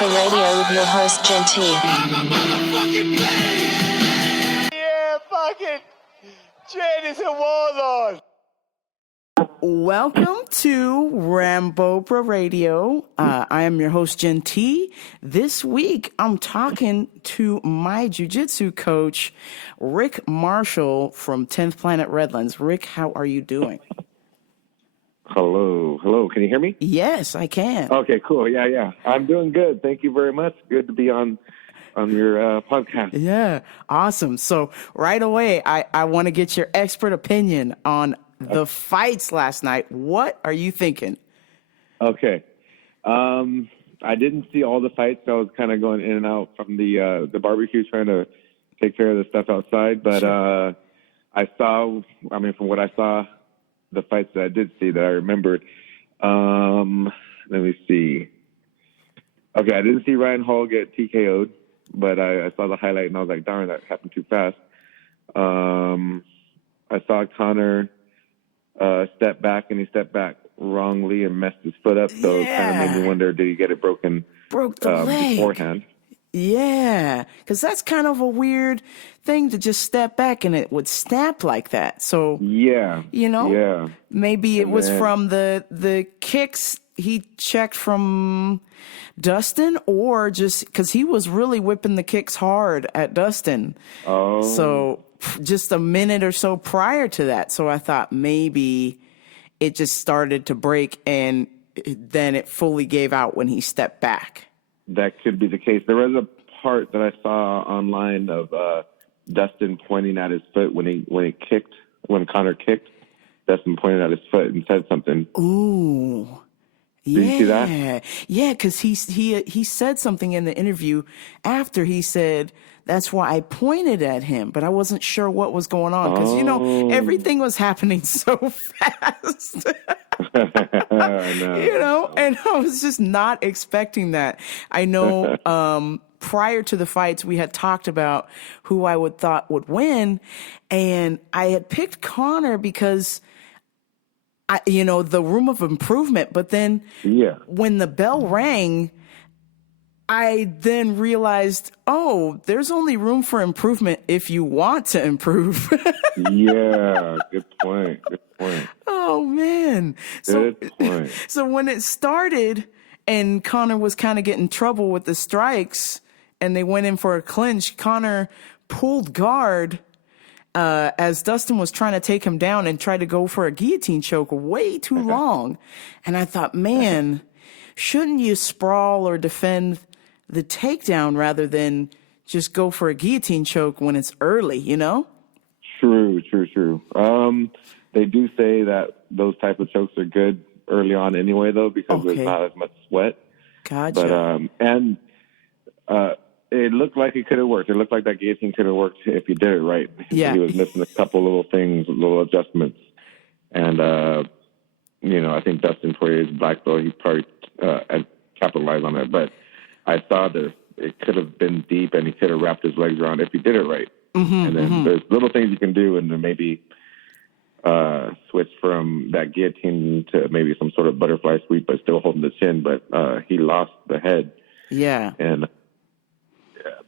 Bopper Radio with your host, Genty. Yeah, fucking Jen is a warlord. Welcome to Rambopra Radio. I am your host, Jen T. This week, I'm talking to my Jujitsu coach, Rick Marshall from 10th Planet Redlands. Rick, how are you doing? Hello. Can you hear me? Yes, I can. Okay, cool. Yeah. I'm doing good. Thank you very much. Good to be on your podcast. Yeah, awesome. So right away, I want to get your expert opinion on the fights last night. What are you thinking? Okay. I didn't see all the fights. I was kind of going in and out from the barbecue, trying to take care of the stuff outside. But Sure. from what I saw, the fights that I did see that I remembered. Let me see. Okay, I didn't see Ryan Hall get TKO'd, but I saw the highlight and I was like, darn, that happened too fast. I saw Connor step back, and he stepped back wrongly and messed his foot up. So it kind of made me wonder, did he get it broke the leg beforehand? Yeah, because that's kind of a weird thing to just step back and it would snap like that. So yeah, maybe it was from the kicks he checked from Dustin, or just because he was really whipping the kicks hard at Dustin. Oh, so just a minute or so prior to that. So I thought maybe it just started to break and then it fully gave out when he stepped back. That could be the case. There was a part that I saw online of Dustin pointing at his foot when Connor kicked. Dustin pointed at his foot and said something. Ooh, Did you see that? Yeah, because he said something in the interview after. He said, that's why I pointed at him, but I wasn't sure what was going on because, everything was happening so fast. I know. And I was just not expecting that. I know prior to the fights, we had talked about who I thought would win, and I had picked Connor because the room of improvement. But then when the bell rang, I then realized, there's only room for improvement if you want to improve. Yeah, good point. Oh, man. Good point. So when it started and Connor was kind of getting trouble with the strikes and they went in for a clinch, Connor pulled guard as Dustin was trying to take him down and try to go for a guillotine choke way too long. And I thought, man, shouldn't you sprawl or defend the takedown rather than just go for a guillotine choke when it's early, True. They do say that those type of chokes are good early on anyway, though, because there's not as much sweat. Gotcha. But it looked like it could have worked. It looked like that guillotine could have worked if you did it right. Yeah. He was missing a couple little things, little adjustments. And, I think Dustin, for his black belt, he probably capitalized on it. But I saw that it could have been deep and he could have wrapped his legs around if he did it right. And then there's little things you can do and then maybe switch from that guillotine to maybe some sort of butterfly sweep, but still holding the chin. But he lost the head. Yeah. And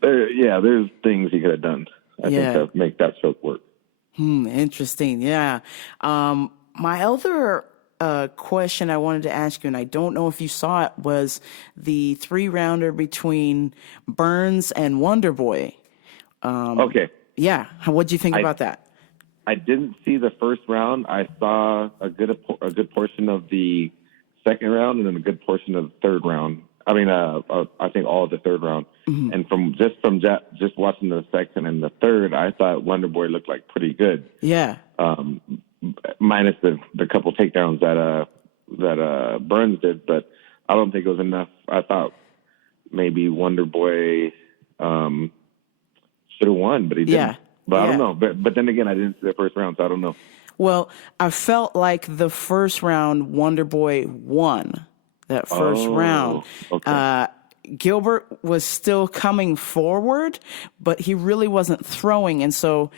there's things he could have done, I think, to make that choke work. Interesting. Yeah. My other question I wanted to ask you, and I don't know if you saw it, was the 3-rounder between Burns and Wonder Boy. Okay. Yeah. What'd you think about that? I didn't see the first round. I saw a good portion of the second round and then a good portion of the third round. I mean, I think all of the third round. And from just watching the second and the third, I thought Wonder Boy looked like pretty good. Yeah. Minus the couple takedowns that Burns did, but I don't think it was enough. I thought maybe Wonder Boy should have won, but he didn't. But I don't know. But then again, I didn't see the first round, so I don't know. Well, I felt like the first round, Wonder Boy won that first round. Okay. Gilbert was still coming forward, but he really wasn't throwing. And so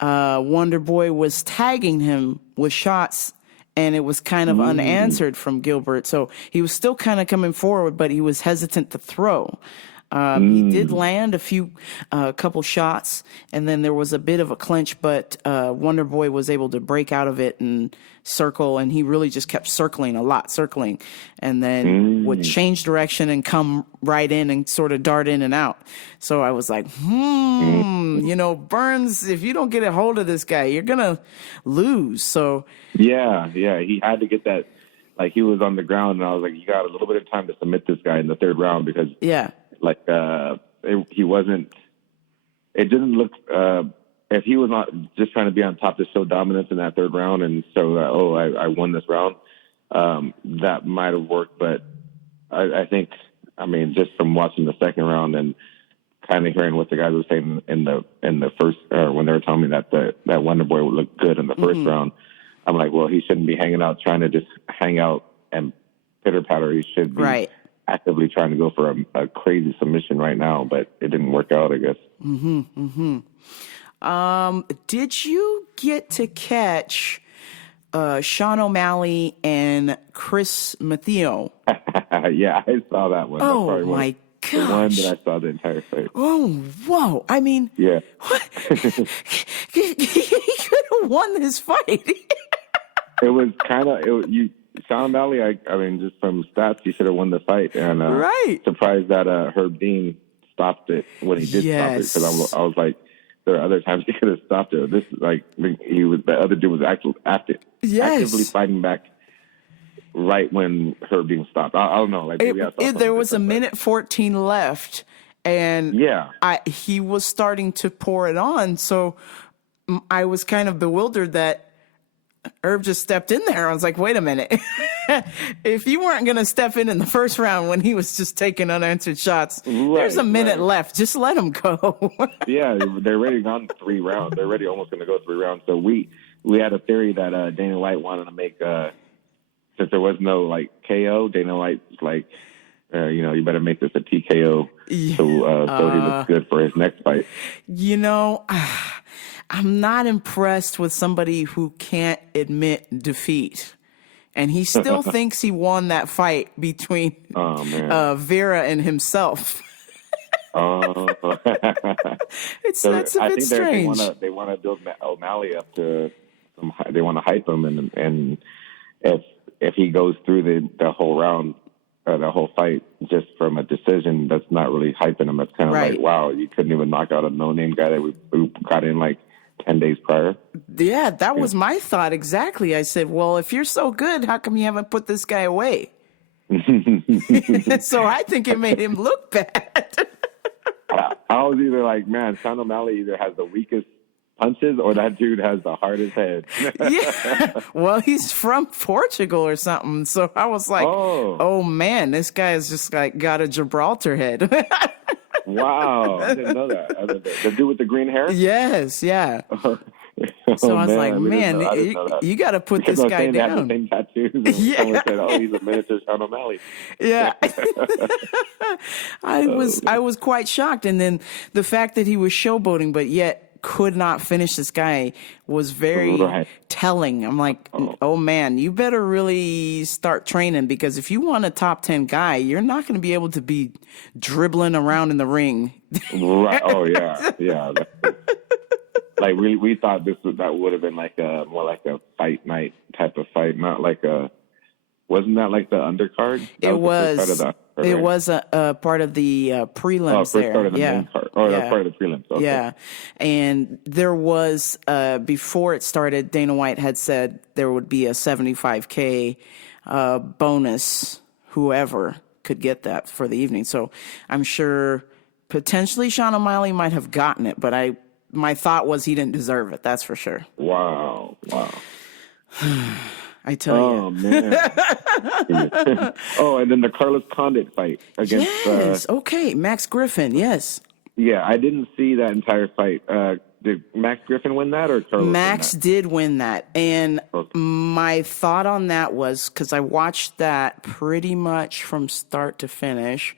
Wonder Boy was tagging him with shots and it was kind of unanswered from Gilbert. So he was still kind of coming forward, but he was hesitant to throw. He did land a couple shots, and then there was a bit of a clinch, but Wonder Boy was able to break out of it and circle, and he really just kept circling, and then would change direction and come right in and sort of dart in and out. So I was like, Burns, if you don't get a hold of this guy, you're going to lose. So yeah, he had to get that. Like, he was on the ground, and I was like, you got a little bit of time to submit this guy in the third round because he wasn't. It didn't look. If he was not just trying to be on top to show dominance in that third round and show that, I won this round, that might have worked. But I think, just from watching the second round and kind of hearing what the guys were saying in the first, when they were telling me that that Wonder Boy would look good in the first round, I'm like, well, he shouldn't be hanging out trying to just hang out and pitter patter. He should be actively trying to go for a crazy submission right now, but it didn't work out, I guess. Did you get to catch Sean O'Malley and Chris Mathew? Yeah, I saw that one. Oh, my gosh. The one that I saw the entire fight. Oh, whoa. Yeah. What? He could have won this fight. It was kind of Sean O'Malley. Just from stats, he should have won the fight, and surprised that Herb Dean stopped it when he did stop it, because I was like, there are other times he could have stopped it. This the other dude was actively fighting back right when Herb Dean stopped. I don't know. There was a minute 14 left, and he was starting to pour it on. So I was kind of bewildered that Herb just stepped in there. I was like, wait a minute. If you weren't going to step in the first round when he was just taking unanswered shots, there's a minute left. Just let him go. Yeah, they're already gone 3 rounds. They're already almost going to go 3 rounds. So we had a theory that Dana White wanted to make, since there was no KO, Dana White's like, you better make this a TKO so he looks good for his next fight. I'm not impressed with somebody who can't admit defeat. And he still thinks he won that fight between Vera and himself. That's a bit strange. They want to build O'Malley up to they want to hype him, and if he goes through the whole round, the whole fight just from a decision, that's not really hyping him. That's kind of like, wow, you couldn't even knock out a no-name guy that we got in 10 days prior. Yeah, that was my thought exactly. I said, well, if you're so good, how come you haven't put this guy away? So I think it made him look bad. I was either like, man, Sean O'Malley either has the weakest punches or that dude has the hardest head. Yeah. Well, he's from Portugal or something. So I was like, oh man, this guy is just got a Gibraltar head. Wow, I didn't know that. The dude with the green hair? Yes, yeah. So I was like, man, you got to put this guy down. They have the same tattoos. Yeah. Someone said, he's a miniature Sean O'Malley. Yeah. I was quite shocked. And then the fact that he was showboating, but yet could not finish this guy was very telling. I'm like, oh man, you better really start training, because if you want a top 10 guy, you're not going to be able to be dribbling around in the ring. Right. Oh yeah. Yeah. We thought that would have been more like a fight night type of fight, not wasn't that like the undercard? It was. It was a part of the prelims there. Part of the main card. That's part of the prelims. Okay. Yeah. And there was, before it started, Dana White had said there would be a $75K bonus, whoever could get that for the evening. So I'm sure potentially Sean O'Malley might have gotten it, but my thought was he didn't deserve it. That's for sure. Wow. I tell you. Oh, man. And then the Carlos Condit fight against... Yes, okay. Max Griffin, yes. Yeah, I didn't see that entire fight. Did Max Griffin win that or Carlos? Max did win that. And my thought on that was, because I watched that pretty much from start to finish,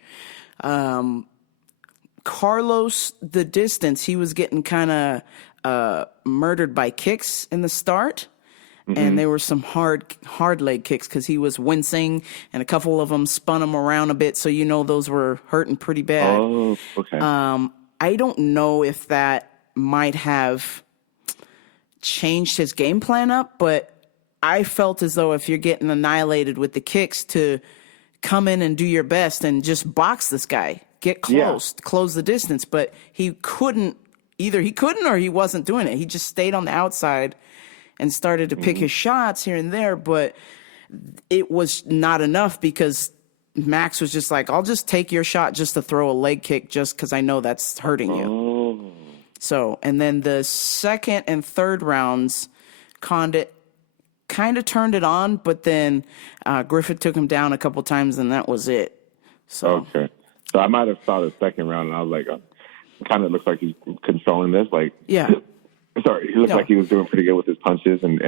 Carlos, the distance, he was getting kind of murdered by kicks in the start. and they were some hard leg kicks because he was wincing, and a couple of them spun him around a bit. So, those were hurting pretty bad. Oh, okay. I don't know if that might have changed his game plan up, but I felt as though if you're getting annihilated with the kicks, to come in and do your best and just box this guy, get close, close the distance. But he couldn't, either he couldn't or he wasn't doing it. He just stayed on the outside and started to pick his shots here and there, but it was not enough because Max was just like, I'll just take your shot just to throw a leg kick just because I know that's hurting you. Oh. So, and then the second and third rounds, Condit kind of turned it on, but then Griffin took him down a couple times, and that was it. So, okay. So I might have saw the second round, and I was like, kind of looks like he's controlling this. Like, yeah. Sorry, he looked like he was doing pretty good with his punches and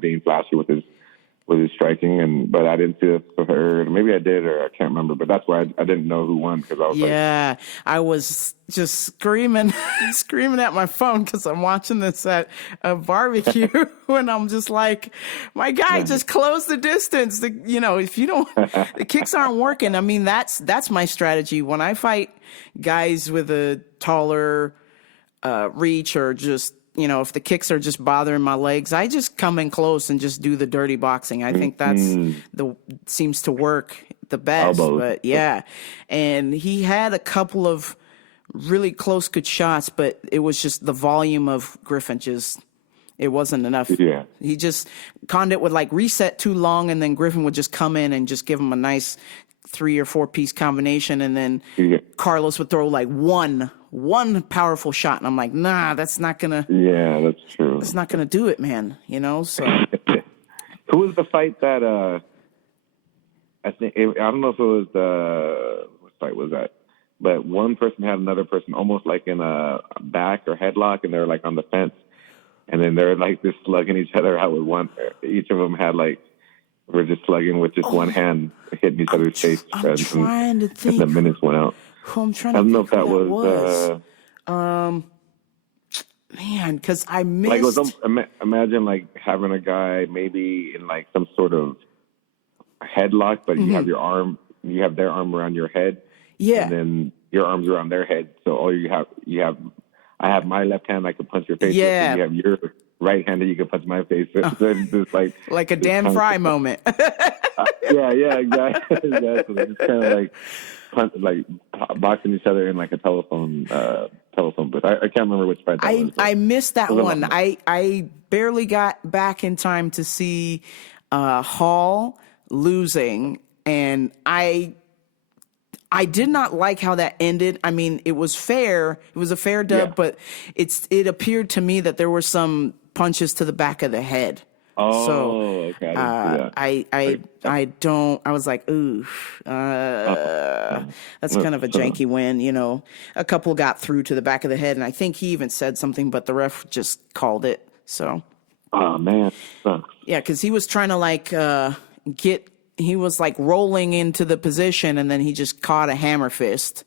being flashy with his striking, but I didn't see it for her. Maybe I did, or I can't remember. But that's why I didn't know who won because I was like, I was just screaming at my phone because I'm watching this at a barbecue, and I'm just like, my guy, just close the distance. If you don't, the kicks aren't working. I mean, that's my strategy when I fight guys with a taller reach or just. If the kicks are just bothering my legs, I just come in close and just do the dirty boxing. I think that's seems to work the best. Elbows. But yeah, and he had a couple of really close good shots, but it was just the volume of Griffin it wasn't enough. Yeah, he just Condit would like reset too long, and then Griffin would just come in and just give him a nice 3 or 4 piece combination, and then Carlos would throw like one powerful shot, and I'm like, nah, that's not gonna. Yeah, that's true. It's not gonna do it, man. So. Who was the fight that? I think I don't know if it was what fight was that? But one person had another person almost like in a back or headlock, and they're like on the fence, and then they're like just slugging each other out with one. Each of them had like. We're just slugging with just one hand, hitting each other's face. I'm trying to think. And the minutes went out. I'm trying I don't to know think if that was. Man, because I missed. Like, imagine like having a guy maybe in like some sort of headlock, but you have you have their arm around your head. Yeah. And then your arms around their head. So all you have. I have my left hand. I can punch your face. Yeah. With, you have your right hand that you can punch my face. So it's just like a Dan Fry moment. Yeah, exactly. It's kind of like boxing each other in like a telephone booth. I can't remember which fight that was. I missed that one. I barely got back in time to see Hall losing, and I did not like how that ended. I mean, it was fair. It was a fair dub, but it appeared to me that there were some punches to the back of the head. Oh, so, okay. I was like, ooh, that's kind of a janky win. A couple got through to the back of the head, and I think he even said something, but the ref just called it. So, oh man, sucks. Yeah, because he was trying to he was like rolling into the position, and then he just caught a hammer fist.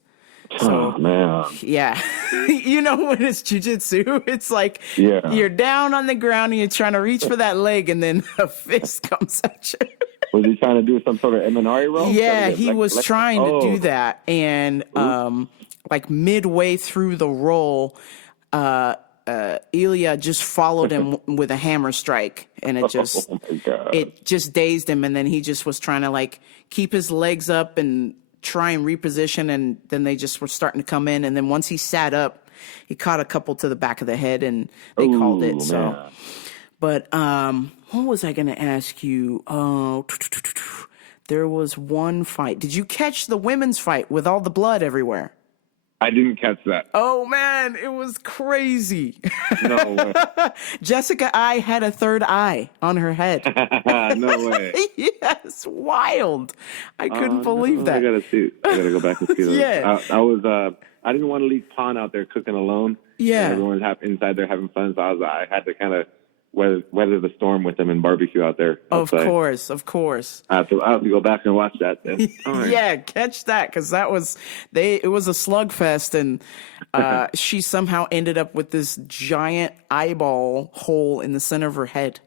So, oh man, yeah, when it's jujitsu, it's like you're down on the ground and you're trying to reach for that leg, and then a fist comes at you. Was he trying to do some sort of M&R roll? Yeah, he was trying to do that, and like midway through the roll, Ilya just followed him with a hammer strike, and it just dazed him, and then he just was trying to like keep his legs up and try and reposition, and then they just were starting to come in, and then once he sat up, he caught a couple to the back of the head, and they called it. So, man. But what was I going to ask you? There was one fight. Did you catch the women's fight with all the blood everywhere? I didn't catch that. Oh, man, it was crazy. No way. Jessica I had a third eye on her head. No way. Yes, wild. I couldn't believe that. I gotta go back and see those. Yeah. I didn't want to leave Pon out there cooking alone. Yeah. And everyone's inside there having fun, so I had to kind of weather the storm with them and barbecue out there. Outside. Of course. I have to go back and watch that then. Right. Yeah, catch that, because it was a slugfest, and she somehow ended up with this giant eyeball hole in the center of her head.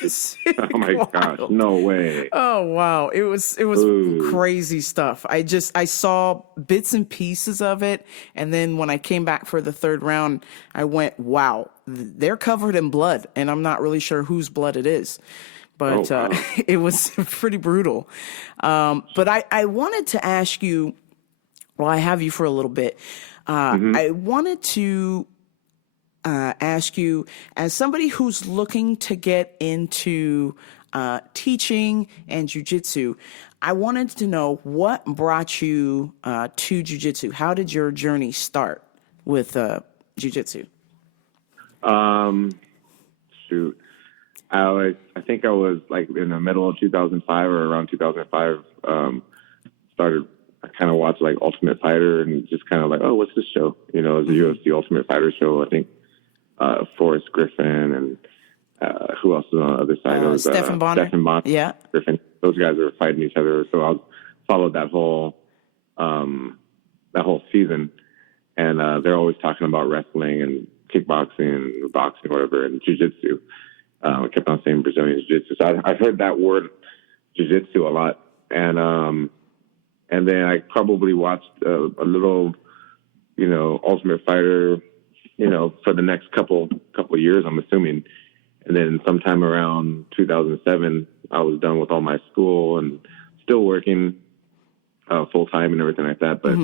Just Oh my gosh, wild. no way. Oh wow, it was Ooh. crazy stuff. I saw bits and pieces of it, and then when I came back for the third round, I went, "Wow, they're covered in blood," and I'm not really sure whose blood it is, but Oh, wow. it was pretty brutal. But I wanted to ask you. Well, I have you for a little bit. I wanted to ask you, as somebody who's looking to get into teaching and jujitsu, I wanted to know what brought you to jujitsu. How did your journey start with jujitsu? Shoot. I think I was like in the middle of 2005 or around 2005, I kind of watched like Ultimate Fighter and just kind of like, oh, what's this show? You know, it was a UFC Ultimate Fighter show. I think Forrest Griffin and who else was on the other side? It was Stephen Bonner. Stephen Bonner. Yeah. Griffin. Those guys were fighting each other. So I followed that whole season. And they're always talking about wrestling and kickboxing, boxing, whatever, and jiu-jitsu. I kept on saying Brazilian jiu-jitsu. So I've heard that word jiu-jitsu a lot. And then I probably watched a little, you know, Ultimate Fighter, you know, for the next couple of years, I'm assuming. And then sometime around 2007, I was done with all my school and still working full time and everything like that. But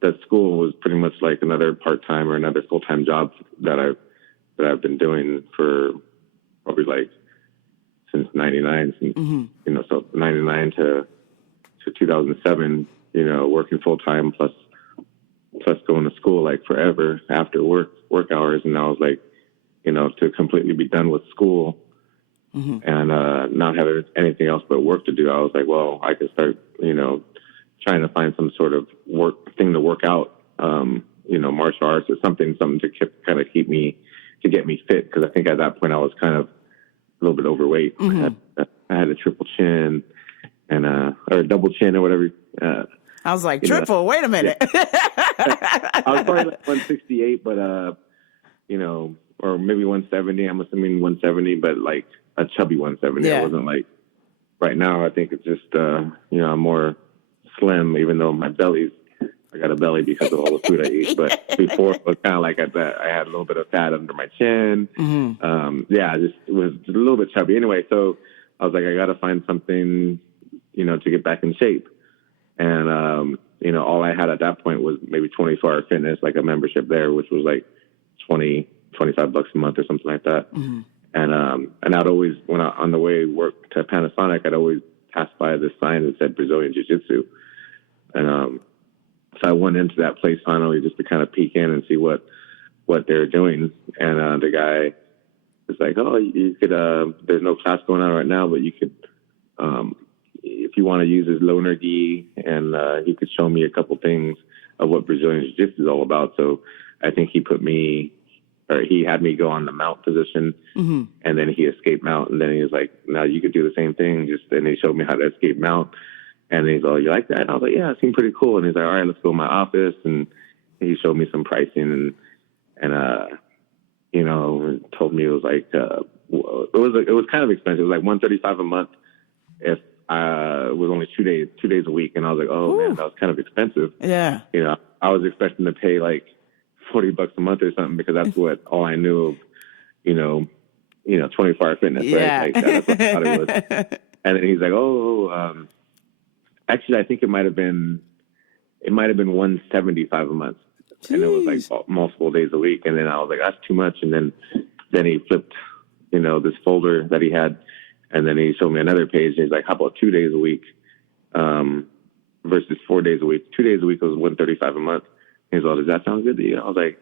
that school was pretty much like another part time or another full time job that I've been doing for probably like since '99, you know, so '99 to 2007, you know, working full time plus going to school like forever after work hours. And I was like, you know, to completely be done with school and not have anything else but work to do. I was like, well, I could start, you know, trying to find some sort of thing to work out, you know, martial arts or something to kind of to get me fit. Cause I think at that point I was kind of a little bit overweight. I had a triple chin and, or a double chin or whatever. I was like, triple, wait a minute. Yeah. I was probably like 168, but, you know, or maybe 170. I'm assuming 170, but like a chubby 170. Yeah. I wasn't like right now. I think it's just, you know, I'm more slim, even though I got a belly because of all the food I eat. But before it was kind of like I had a little bit of fat under my chin. Yeah, it was a little bit chubby. Anyway, so I was like, I got to find something, you know, to get back in shape. And, you know, all I had at that point was maybe 24-hour fitness, like a membership there, which was like $25 a month or something like that. And I'd always, on the way work to Panasonic, I'd always pass by this sign that said Brazilian Jiu-Jitsu. And, so I went into that place finally just to kind of peek in and see what they're doing. And, the guy was like, oh, you could, there's no class going on right now, but you could, if you want to use his loaner gi, and he could show me a couple things of what Brazilian Jiu-Jitsu is all about. So I think he had me go on the mount position, and then he escaped mount, and then he was like, now you could do the same thing. And he showed me how to escape mount. And he's like, you like that? And I was like, yeah, it seemed pretty cool. And he's like, all right, let's go to my office. And he showed me some pricing and you know, told me it was like, it was kind of expensive. It was like $135 a month if it was only 2 days a week. And I was like, oh man, that was kind of expensive. Yeah. You know, I was expecting to pay like $40 a month or something because that's what all I knew of, you know, 24-hour fitness, Yeah. right? Like that's what I thought it was. And then he's like, actually, I think it might have been $175 a month. Jeez. And it was like multiple days a week. And then I was like, that's too much. And then he flipped, you know, this folder that he had. And then he showed me another page. And he's like, how about 2 days a week versus 4 days a week? 2 days a week was $135 a month. He's like, does that sound good to you? I was like,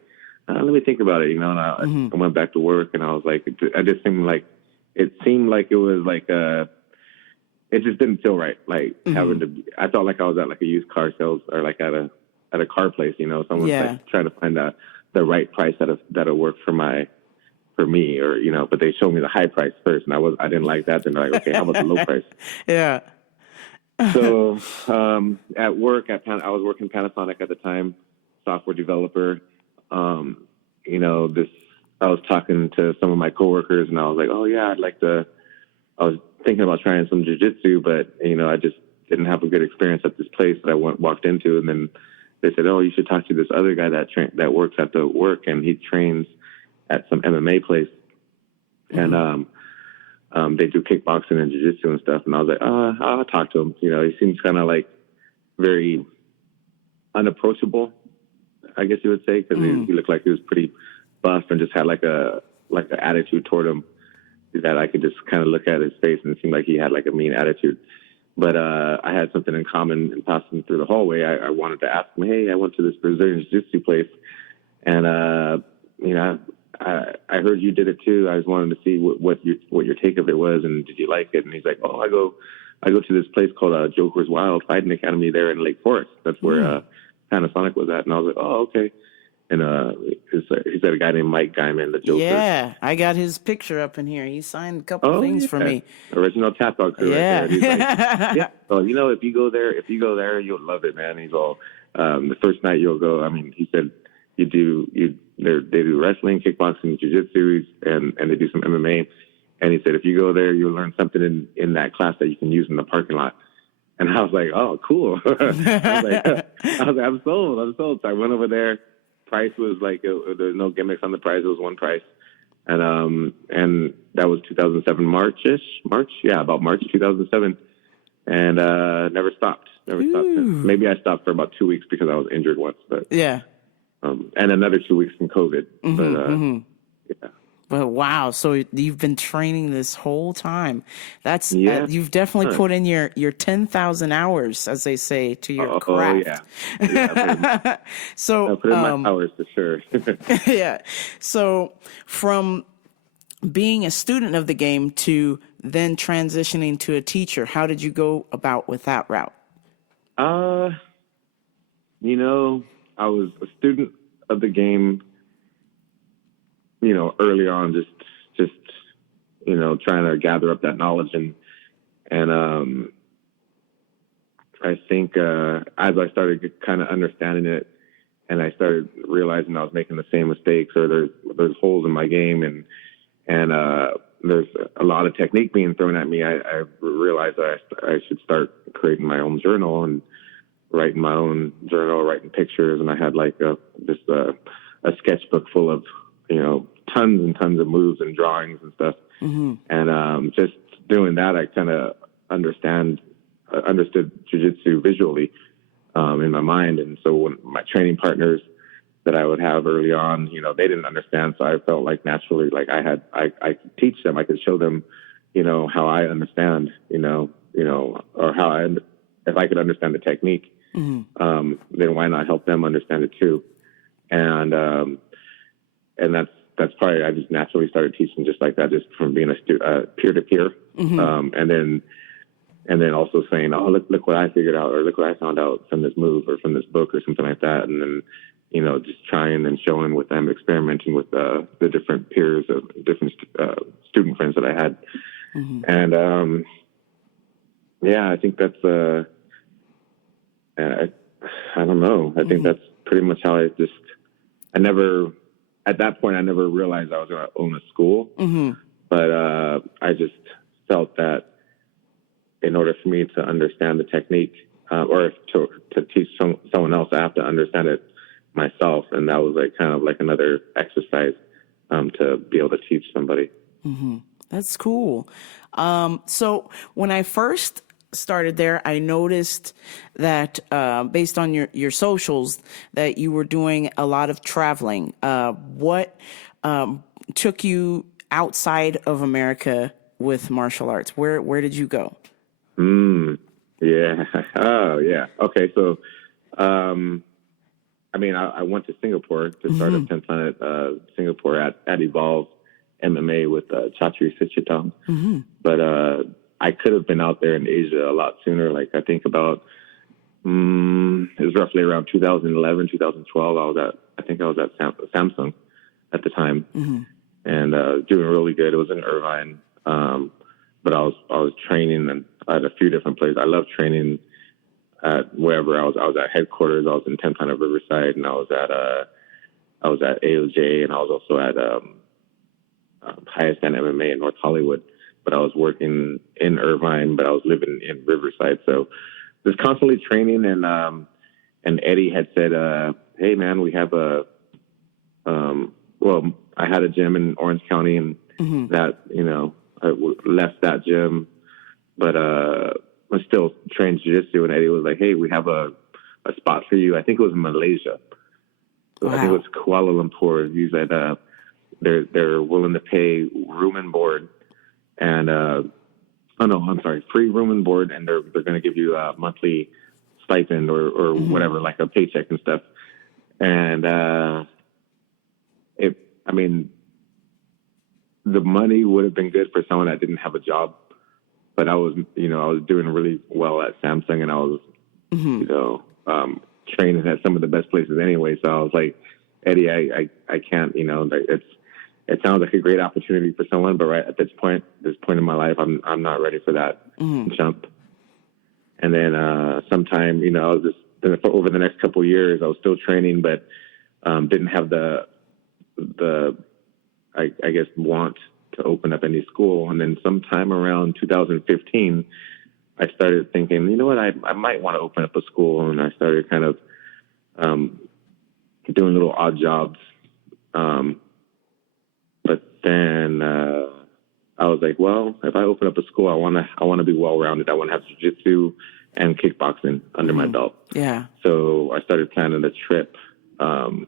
let me think about it, you know. And I went back to work, and I was like, it seemed like it was like it just didn't feel right. Like having to, I felt like I was at like a used car sales or like at a car place, you know, someone's like trying to find the right price that'll work for me, or, you know, but they showed me the high price first, and I didn't like that. Then they're like, okay, how about the low price? Yeah. So at work, I was working Panasonic at the time, software developer. You know, this I was talking to some of my coworkers, and I was like, oh yeah, I was thinking about trying some jujitsu, but I just didn't have a good experience at this place that I walked into, and then they said, oh, you should talk to this other guy that works at the work, and he trains at some MMA place, and they do kickboxing and jiu-jitsu and stuff. And I was like, I'll talk to him. He seems kind of like very unapproachable, I guess you would say, because he looked like he was pretty buff and just had like an attitude toward him that I could just kind of look at his face, and it seemed like he had like a mean attitude. But I had something in common in passing through the hallway. I wanted to ask him, hey, I went to this Brazilian jiu-jitsu place, and I heard you did it too. I was wanting to see what your take of it was, and did you like it? And he's like, oh, I go to this place called Joker's Wild Fighting Academy there in Lake Forest. That's where Panasonic was at. And I was like, oh, okay. And he said a guy named Mike Guyman, the Joker. Yeah, I got his picture up in here. He signed a couple things for me. Original tap dog crew. Yeah. Right there. He's like, yeah. So if you go there, you'll love it, man. He's all the first night you'll go. I mean, he said they do wrestling, kickboxing, jiu-jitsu, and they do some MMA. And he said if you go there, you'll learn something in that class that you can use in the parking lot. And I was like, oh, cool. I was like, I'm sold. So I went over there. Price was like there's no gimmicks on the price. It was one price, and that was 2007 March. Yeah, about March 2007, and never stopped. Maybe I stopped for about 2 weeks because I was injured once, but yeah, and another 2 weeks from COVID. Yeah. But wow, so you've been training this whole time. That's you've definitely put in your 10,000 hours, as they say, to your craft. Oh yeah. So I put in my hours for sure. yeah. So from being a student of the game to then transitioning to a teacher, how did you go about with that route? I was a student of the game. Early on, just trying to gather up that knowledge, and I think as I started kind of understanding it, and I started realizing I was making the same mistakes, or there's holes in my game, and there's a lot of technique being thrown at me. I realized I should start creating my own journal and writing my own journal, writing pictures, and I had like a sketchbook full of tons and tons of moves and drawings and stuff. And just doing that, I kind of understood jiu-jitsu visually in my mind. And so when my training partners that I would have early on, they didn't understand. So I felt like naturally, like I could teach them, I could show them, how I understand, or if I could understand the technique, then why not help them understand it too? And that's probably, I just naturally started teaching just like that, just from being a peer-to-peer. And then also saying, oh, look what I figured out, or look what I found out from this move or from this book or something like that. And then, just trying and showing with them, experimenting with the different peers of different student friends that I had. And, I think that's, I don't know. I think that's pretty much how at that point, I never realized I was going to own a school, but I just felt that in order for me to understand the technique or to teach someone else, I have to understand it myself. And that was like kind of like another exercise to be able to teach somebody. That's cool. So when I first started there, I noticed that based on your socials that you were doing a lot of traveling. What took you outside of America with martial arts? Where did you go? Yeah. Oh, yeah. Okay. So, I went to Singapore to start up 10 Planet Singapore at Evolve MMA with Chatri Sichitong. But I could have been out there in Asia a lot sooner. Like I think about it was roughly around 2011, 2012. I think I was at Samsung at the time, and doing really good. It was in Irvine, but I was training at a few different places. I love training at wherever I was. I was at headquarters. I was in 10 Planet Riverside, and I was at AOJ, and I was also at highest end MMA in North Hollywood, but I was working in Irvine, but I was living in Riverside. So just constantly training. And Eddie had said, hey man, we have I had a gym in Orange County, and that, I left that gym, but I still trained jiu-jitsu. And Eddie was like, hey, we have a spot for you. I think it was in Malaysia. So I think it was Kuala Lumpur. He said they're willing to pay room and board, and free room and board, and they're going to give you a monthly stipend or whatever, like a paycheck and stuff. And the money would have been good for someone that didn't have a job, but I was doing really well at Samsung, and I was, training at some of the best places anyway. So I was like, Eddie, I can't, it sounds like a great opportunity for someone, but right at this point in my life, I'm not ready for that jump. And then sometime, I was just over the next couple of years, I was still training, but didn't have the I guess want to open up any school. And then sometime around 2015, I started thinking, you know what, I might want to open up a school. And I started kind of doing little odd jobs. But then I was like, well, if I open up a school, I want to be well-rounded. I want to have jiu-jitsu and kickboxing under my belt. Yeah. So I started planning a trip. And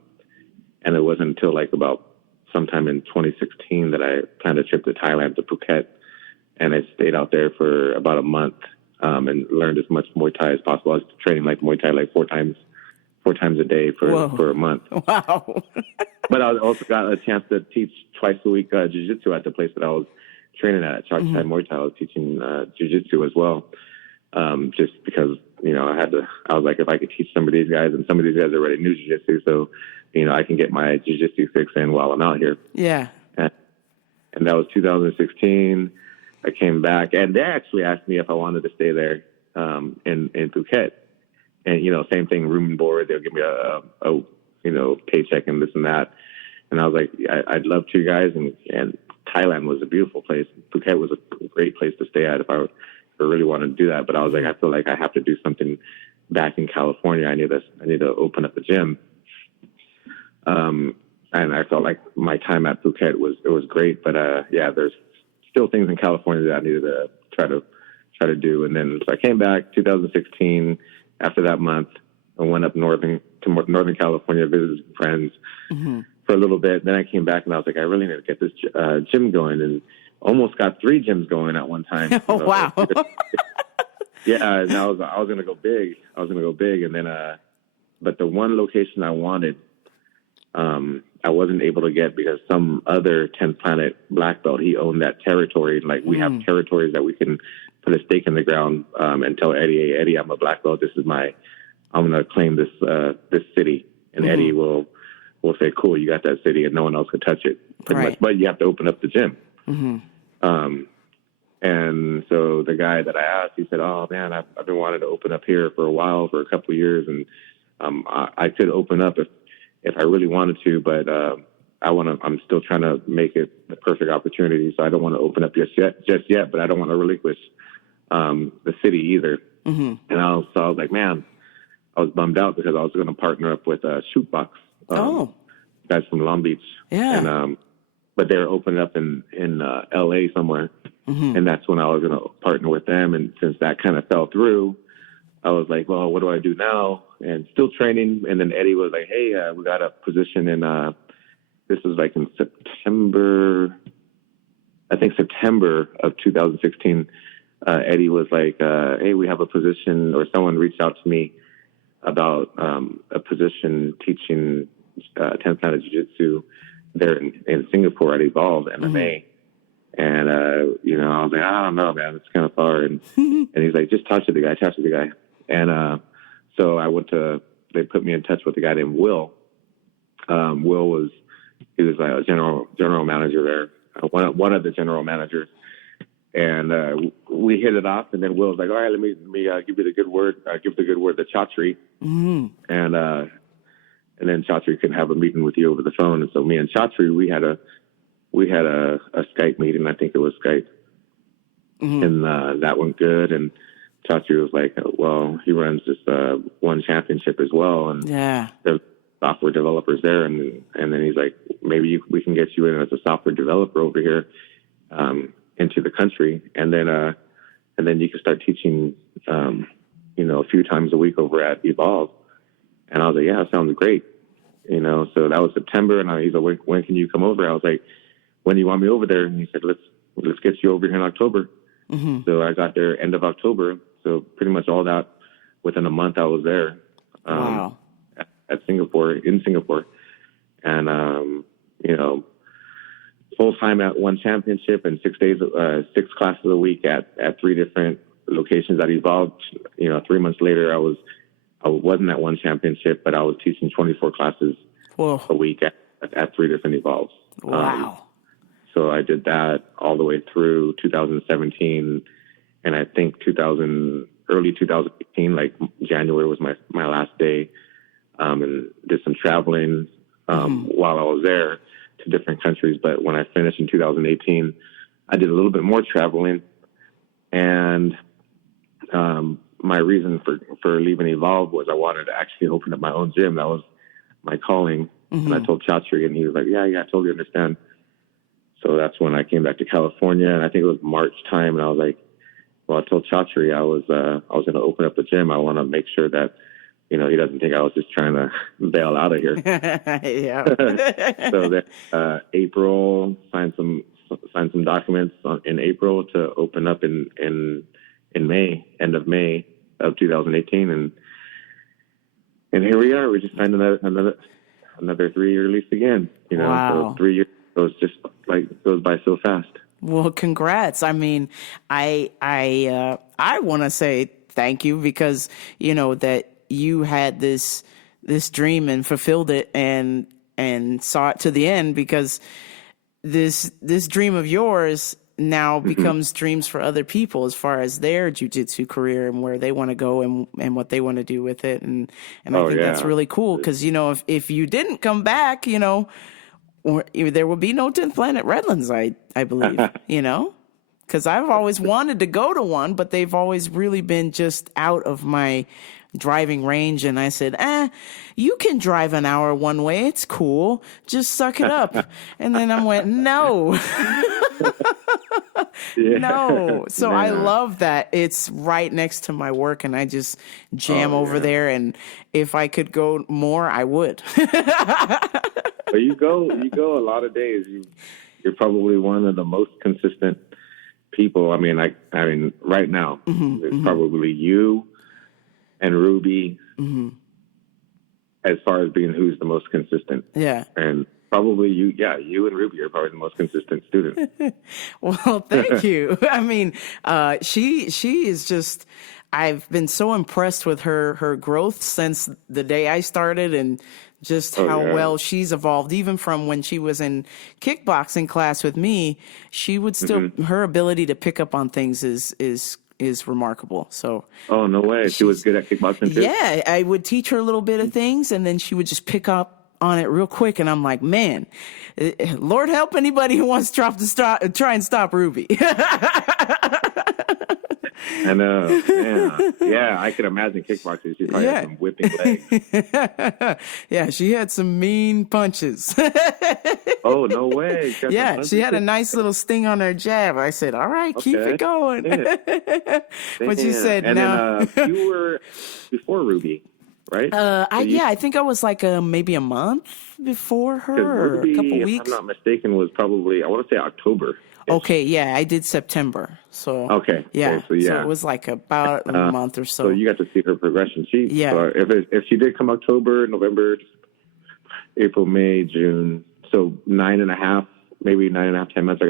it wasn't until like about sometime in 2016 that I planned a trip to Thailand, to Phuket. And I stayed out there for about a month and learned as much Muay Thai as possible. I was training like Muay Thai like four times a day for a month. Wow. But I also got a chance to teach twice a week jiu-jitsu at the place that I was training at Shark Thai Muay Thai. I was teaching jiu-jitsu as well. Just because, I was like, if I could teach some of these guys, and some of these guys already knew jiu-jitsu, so, I can get my jiu-jitsu fix in while I'm out here. Yeah. And that was 2016. I came back, and they actually asked me if I wanted to stay there in Phuket. And, same thing, room and board. They'll give me a paycheck and this and that. And I was like, I'd love to, guys. And Thailand was a beautiful place. Phuket was a great place to stay at if I really wanted to do that. But I was like, I feel like I have to do something back in California. I need to open up a gym. And I felt like my time at Phuket was great. But there's still things in California that I needed to try to do. And then so I came back 2016. After that month, I went up to Northern California, visited some friends for a little bit. Then I came back and I was like, I really need to get this gym going, and almost got 3 gyms going at one time. Oh, wow. Yeah, and I was going to go big. And then, but the one location I wanted, I wasn't able to get because some other 10th Planet black belt, he owned that territory. Like we have territories that we can put a stake in the ground and tell Eddie, hey, Eddie, I'm a black belt. I'm going to claim this city. And Eddie will say, cool, you got that city, and no one else can touch it, pretty much. But you have to open up the gym. And so the guy that I asked, he said, oh man, I've been wanting to open up here for a while, for a couple of years. And I could open up if I really wanted to, but I'm still trying to make it the perfect opportunity. So I don't want to open up just yet, but I don't want to relinquish the city either. And I was like, man, I was bummed out because I was going to partner up with Shootbox. Guys from Long Beach. Yeah. And, but they're opening up in LA somewhere. And that's when I was going to partner with them. And since that kind of fell through, I was like, well, what do I do now? And still training. And then Eddie was like, hey, we got a position in, this was like in September of 2016. Eddie was like, hey, we have a position, or someone reached out to me about a position teaching 10th Planet Jiu-Jitsu there in Singapore at Evolve MMA. And, I was like, I don't know, man, it's kind of far. And he's like, just talk to the guy. And so they put me in touch with a guy named Will. Will was like a general manager there, one of the general managers. And we hit it off. And then Will was like, all right, let me give you the good word. Give the good word to Chatri. And then Chatri could have a meeting with you over the phone. And so me and Chatri, we had we had a Skype meeting. I think it was Skype. And that went good. And Chachi was like, well, he runs this one championship as well. And there's software developers there. And then he's like, maybe we can get you in as a software developer over here into the country. And then you can start teaching, a few times a week over at Evolve. And I was like, yeah, that sounds great. So that was September. And he's like, when can you come over? I was like, when do you want me over there? And he said, let's get you over here in October. So I got there end of October. So pretty much all that within a month I was there. Wow. in Singapore. And, full time at one championship and 6 6 classes a week at 3 different locations that Evolved. 3 months later, I wasn't at one championship, but I was teaching 24 classes a week at 3 different Evolves. Wow. So I did that all the way through 2017, and I think early 2018, like January was my last day, and did some traveling while I was there to different countries. But when I finished in 2018, I did a little bit more traveling, and my reason for leaving Evolve was I wanted to actually open up my own gym. That was my calling. And I told Chatri, and he was like, yeah, I totally understand. So that's when I came back to California, and I think it was March time. And I was like, well, I told Chatri I was going to open up the gym. I want to make sure that, he doesn't think I was just trying to bail out of here. Yeah. So that April, signed some documents in April to open up in May, end of May of 2018, and here we are. We just signed another 3-year lease again. Wow. So 3 years goes by so fast. Well, congrats. I mean, I want to say thank you because that you had this dream and fulfilled it and saw it to the end, because this dream of yours now becomes dreams for other people as far as their jiu-jitsu career and where they want to go and what they want to do with it. And I think that's really cool because, if you didn't come back, there would be no 10th Planet Redlands, I believe, because I've always wanted to go to one, but they've always really been just out of my driving range. And I said, you can drive an hour one way. It's cool. Just suck it up. And then I went, no. No. So I love that it's right next to my work and I just jam over there. And if I could go more, I would. But you go a lot of days. You're probably one of the most consistent people. I mean, right now, it's probably you and Ruby as far as being who's the most consistent. Yeah. And probably you and Ruby are probably the most consistent students. Well, thank you. I mean, she is just, I've been so impressed with her growth since the day I started and just how well she's evolved. Even from when she was in kickboxing class with me, she would still, her ability to pick up on things is remarkable. So. Oh, no way. She was good at kickboxing too? Yeah. I would teach her a little bit of things and then she would just pick up on it real quick. And I'm like, man, Lord help anybody who wants to try and stop Ruby. I know. Yeah, I could imagine kickboxing. She probably had some whipping legs. Yeah, she had some mean punches. Oh, no way. She had a nice little sting on her jab. I said, all right, keep it going. But she said, no. Then, you were before Ruby, right? I think I was like maybe a month before her, Ruby, a couple weeks. If I'm not mistaken, was probably, I want to say October. Okay, yeah, I did September. So yeah, so it was like about a month or so. So you got to see her progression. If she did come October, November, April, May, June, so 9.5, maybe 9.5, 10 months. I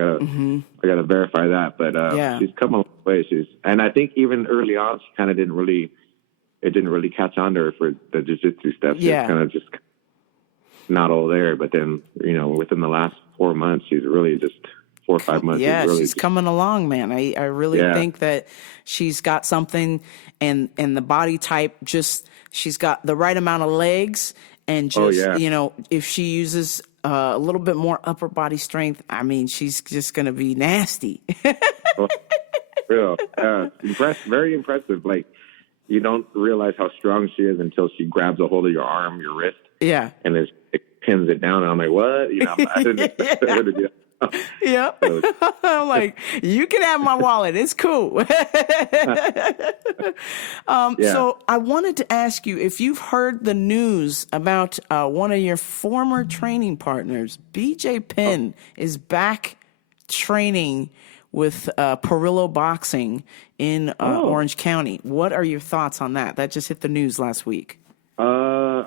gotta verify that, but she's come a long way. And I think even early on, she kind of didn't really catch on to her for the jiu-jitsu stuff. She was kind of just not all there. But then within the last 4 months, she's really just. 4 or 5 months. Yeah, really she's coming along, man. I really think that she's got something, and the body type, just she's got the right amount of legs, and just if she uses a little bit more upper body strength, I mean, she's just going to be nasty. Real, very impressive. Like, you don't realize how strong she is until she grabs a hold of your arm, your wrist, Yeah. and it pins it down. And I'm like, what? You know, I didn't expect her to do that. Yep. I'm like, you can have my wallet. It's cool. So I wanted to ask you if you've heard the news about one of your former training partners, BJ Penn, is back training with Perillo Boxing in Orange County. What are your thoughts on that? That just hit the news last week.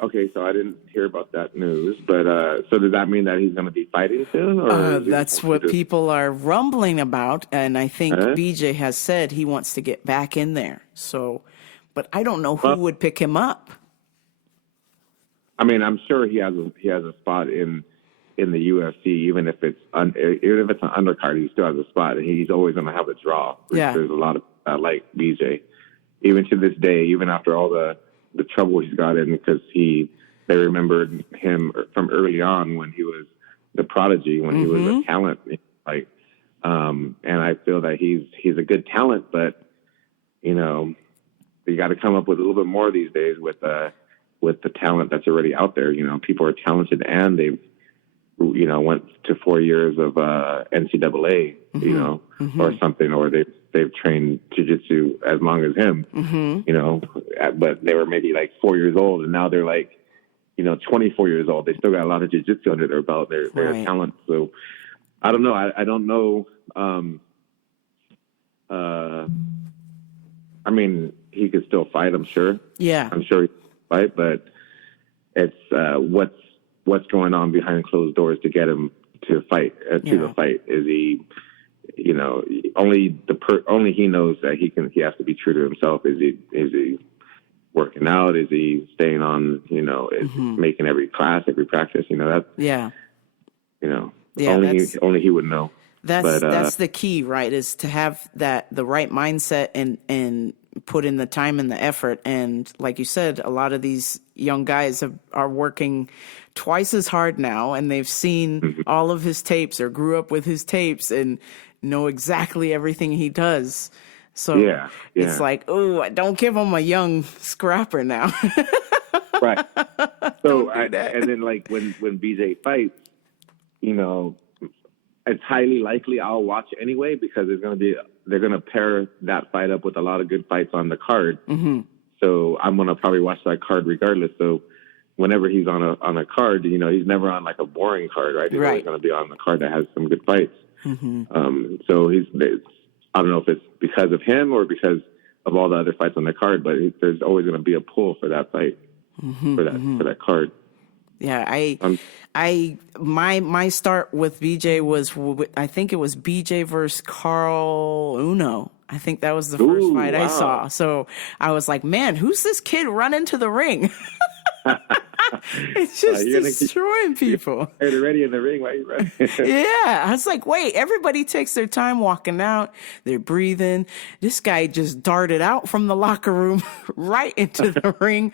Okay, so I didn't hear about that news, but so does that mean that he's going to be fighting soon? Or that's what people are rumbling about, and I think BJ has said he wants to get back in there. So, but I don't know who would pick him up. I mean, I'm sure he has a spot in the UFC, even if it's an undercard, he still has a spot, and he's always going to have a draw. Yeah, there's a lot of like BJ, even to this day, even after all the trouble he's got in, because they remembered him from early on when he was the prodigy, when he was a talent, like, and I feel that he's a good talent, but you know, you got to come up with a little bit more these days with the talent that's already out there. You know, people are talented and they've, you know, went to 4 years of NCAA, you know, or something, or they've trained Jujitsu as long as him, you know, but they were maybe like 4 years old, and now they're like, you know, 24 years old. They still got a lot of Jiu-Jitsu under their belt. They're right. talent. So I don't know. I don't know. I mean, he could still fight, I'm sure. Yeah. I'm sure he could fight, but it's what's going on behind closed doors to get him to fight, the fight. Is he, you know, only he knows that he has to be true to himself. Is he working out? Is he staying on, you know, is making every class, every practice, you know, you know, only he would know. That's the key, right? Is to have the right mindset and put in the time and the effort. And like you said, a lot of these young guys are working twice as hard now, and they've seen all of his tapes or grew up with his tapes and know exactly everything he does. So it's like, oh, don't give him a young scrapper now. Right. So and then like when BJ fights, you know, it's highly likely I'll watch anyway, because they're gonna pair that fight up with a lot of good fights on the card. So I'm gonna probably watch that card regardless. So whenever he's on a card, you know, he's never on like a boring card, right? He's always gonna be on the card that has some good fights. So I don't know if it's because of him or because of all the other fights on the card, but there's always going to be a pull for that fight, for that card. Yeah, my start with BJ was, I think it was BJ versus Carl Uno. I think that was the first fight I saw. So I was like, man, who's this kid running to the ring? It's just destroying people. They're already in the ring. Why are you running? Yeah. I was like, wait, everybody takes their time walking out. They're breathing. This guy just darted out from the locker room right into the ring,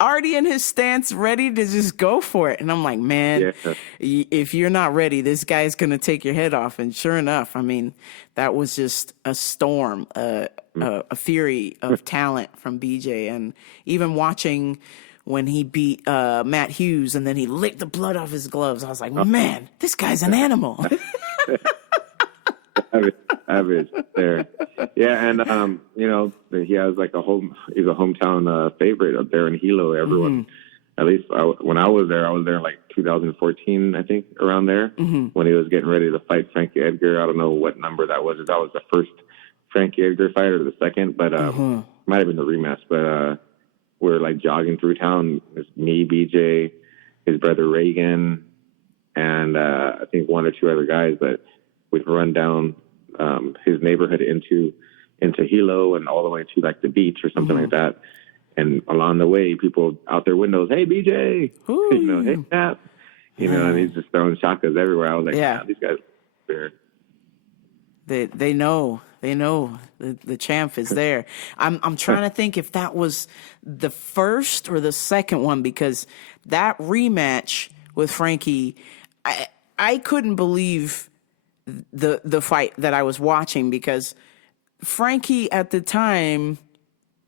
already in his stance, ready to just go for it. And I'm like, man, if you're not ready, this guy's going to take your head off. And sure enough, I mean, that was just a storm, a fury of talent from BJ. And even watching when he beat Matt Hughes and then he licked the blood off his gloves, I was like, man, this guy's an animal. Average there. Yeah, and you know, he has like he's a hometown favorite up there in Hilo. Everyone, at least when I was there like 2014, I think, around there, when he was getting ready to fight Frankie Edgar. I don't know what number that was. If that was the first Frankie Edgar fight or the second, but might have been the rematch. But we're like jogging through town. It's me, BJ, his brother Reagan, and I think one or two other guys. But we'd run down his neighborhood into Hilo and all the way to like the beach or something like that. And along the way, people out their windows, hey BJ, you know, hey Nat, you know, and he's just throwing shotguns everywhere. I was like, yeah, these guys are there. They know the champ is there. I'm trying to think if that was the first or the second one, because that rematch with Frankie, I couldn't believe the fight that I was watching, because Frankie at the time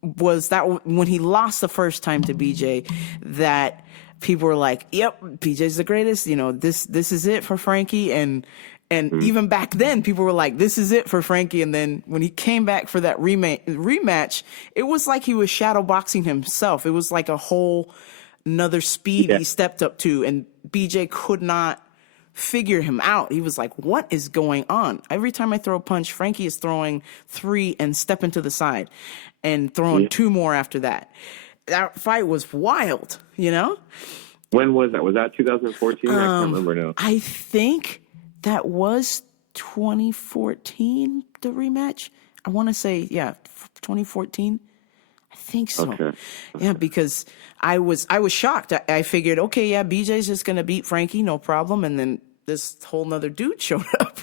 was that when he lost the first time to BJ, that people were like, "Yep, BJ's the greatest. You know, this is it for Frankie." And even back then, people were like, "This is it for Frankie." And then when he came back for that rematch, it was like he was shadowboxing himself. It was like a whole another speed he stepped up to, and BJ could not figure him out. He was like, what is going on? Every time I throw a punch, Frankie is throwing 3 and stepping to the side and throwing 2 more after that. That fight was wild, you know? When was that? Was that 2014? I can't remember now. I think that was 2014, the rematch. I want to say, 2014. I think so. Okay. Yeah, because I was shocked. I figured, okay, yeah, BJ's just going to beat Frankie, no problem. And then this whole nother dude showed up.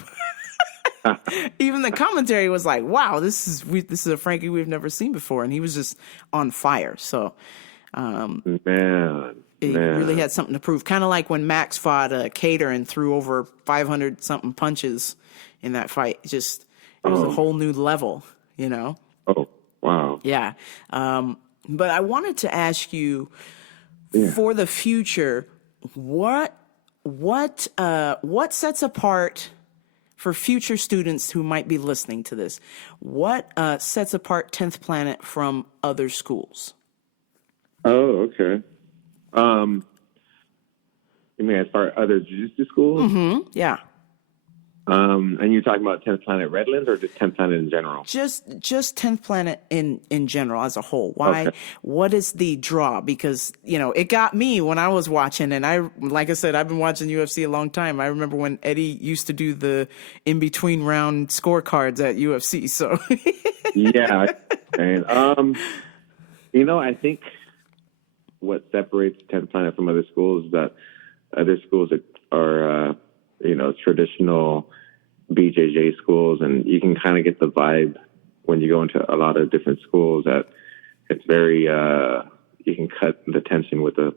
Even the commentary was like, wow, this is a Frankie we've never seen before. And he was just on fire. So, he really had something to prove. Kind of like when Max fought Cater and threw over 500 something punches in that fight. It was a whole new level, you know? Oh, wow. Yeah. But I wanted to ask you, for the future, what sets apart, for future students who might be listening to this, what sets apart 10th Planet from other schools? Oh, okay. You mean as far as other jiu-jitsu schools? Mm-hmm. Yeah. And you're talking about 10th Planet Redlands or just 10th Planet in general? Just 10th Planet in general as a whole. Why? Okay. What is the draw? Because, you know, it got me when I was watching, and like I said, I've been watching UFC a long time. I remember when Eddie used to do the in-between round scorecards at UFC. So yeah. And, you know, I think what separates 10th Planet from other schools is that other schools are you know, traditional BJJ schools, and you can kind of get the vibe when you go into a lot of different schools that it's very, you can cut the tension with the,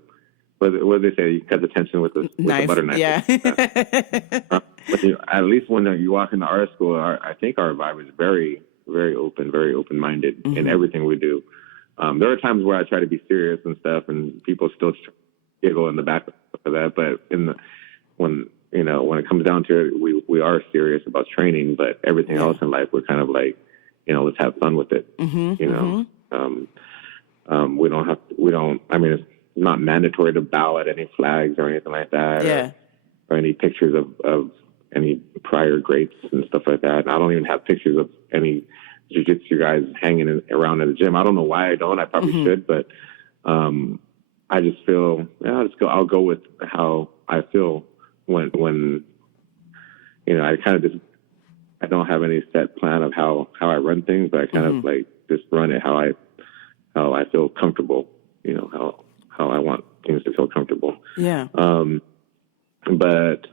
what do they say? You cut the tension with the butter knife. Yeah. But at least when you walk into our school, I think our vibe is very, very open-minded in everything we do. There are times where I try to be serious and stuff, and people still giggle in the back of that. But when it comes down to it, we are serious about training. But everything else in life, we're kind of like, you know, let's have fun with it. You know, I mean, it's not mandatory to bow at any flags or anything like that, or any pictures of any prior greats and stuff like that. And I don't even have pictures of any jiu-jitsu guys hanging around in the gym. I don't know why I don't. I probably should, but I just feel, I'll go with how I feel when you know, I don't have any set plan of how I run things, but I kind of like just run it how I feel comfortable, you know, how I want things to feel comfortable. Yeah. But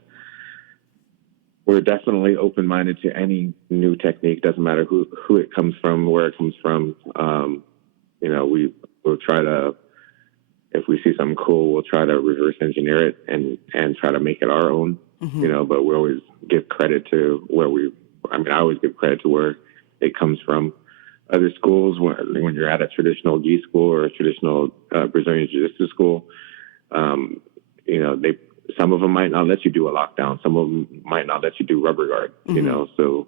we're definitely open-minded to any new technique. Doesn't matter who it comes from, where it comes from. You know, we'll try to, if we see something cool, we'll try to reverse engineer it and try to make it our own, you know, but we always give credit to I always give credit to where it comes from. Other schools, when you're at a traditional gi school or a traditional Brazilian Jiu-Jitsu school, you know, some of them might not let you do a lockdown. Some of them might not let you do rubber guard, you know. So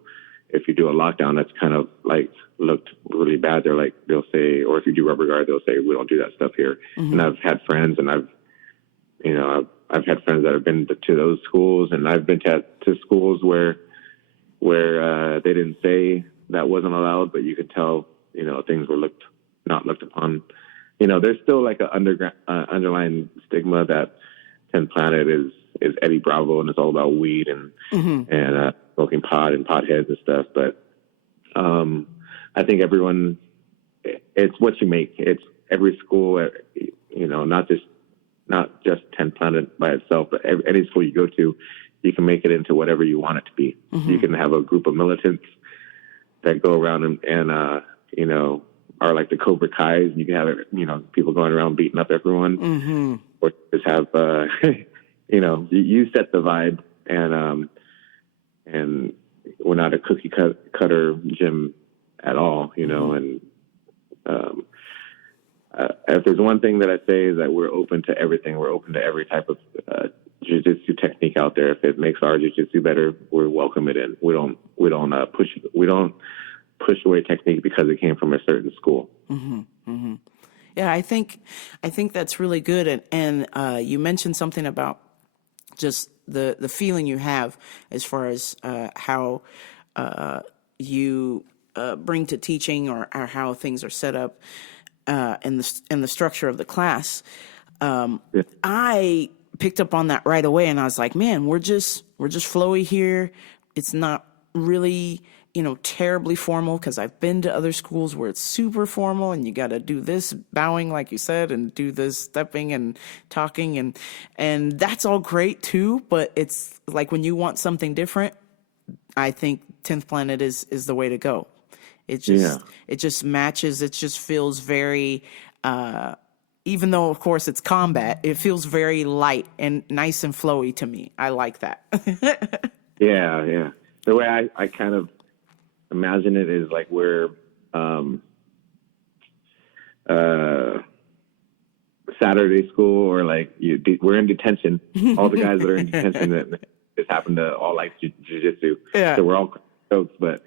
if you do a lockdown, that's kind of like looked really bad. They'll say, or if you do rubber guard, they'll say, we don't do that stuff here. And I've had friends, and I've had friends that have been to those schools, and I've been to schools where they didn't say that wasn't allowed, but you could tell, you know, things were not looked upon. You know, there's still like an underlying stigma that 10th Planet is Eddie Bravo, and it's all about weed and smoking pot and potheads and stuff. But I think everyone, it's what you make. It's every school, you know, not just 10th Planet by itself, but any school you go to, you can make it into whatever you want it to be. You can have a group of militants that go around and you know, are like the Cobra Kais. You can have, you know, people going around beating up everyone, or just have you set the vibe, and we're not a cookie cutter gym at all, and if there's one thing that I say is that we're open to everything. We're open to every type of jiu-jitsu technique out there. If it makes our jiu-jitsu better, we welcome it in. We don't push away technique because it came from a certain school. Mm-hmm. Mm-hmm. Yeah, I think that's really good. And you mentioned something about just the feeling you have as far as how you bring to teaching or how things are set up in the structure of the class. I picked up on that right away, and I was like, man, we're just flowy here. It's not really terribly formal, because I've been to other schools where it's super formal and you got to do this bowing, like you said, and do this stepping and talking, and that's all great too. But it's like when you want something different, I think 10th Planet is the way to go. It just matches. It just feels very, even though of course it's combat, it feels very light and nice and flowy to me. I like that. Yeah. The way I kind of imagine it is like we're Saturday school, or like we're in detention. All the guys that are in detention that just happen to all like jiu-jitsu. Yeah. So we're all stoked, but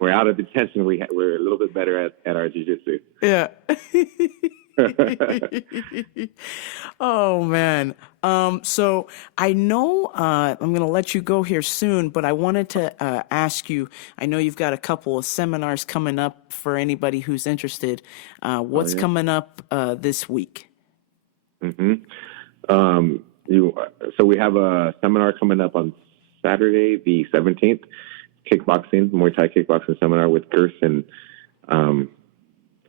we're out of detention. We're a little bit better at our jiu-jitsu. Yeah. Oh man. So I know I'm going to let you go here soon, but I wanted to ask you, I know you've got a couple of seminars coming up for anybody who's interested. What's coming up this week? Mm-hmm. So we have a seminar coming up on Saturday, the 17th, kickboxing, Muay Thai kickboxing seminar with Griffin. I'm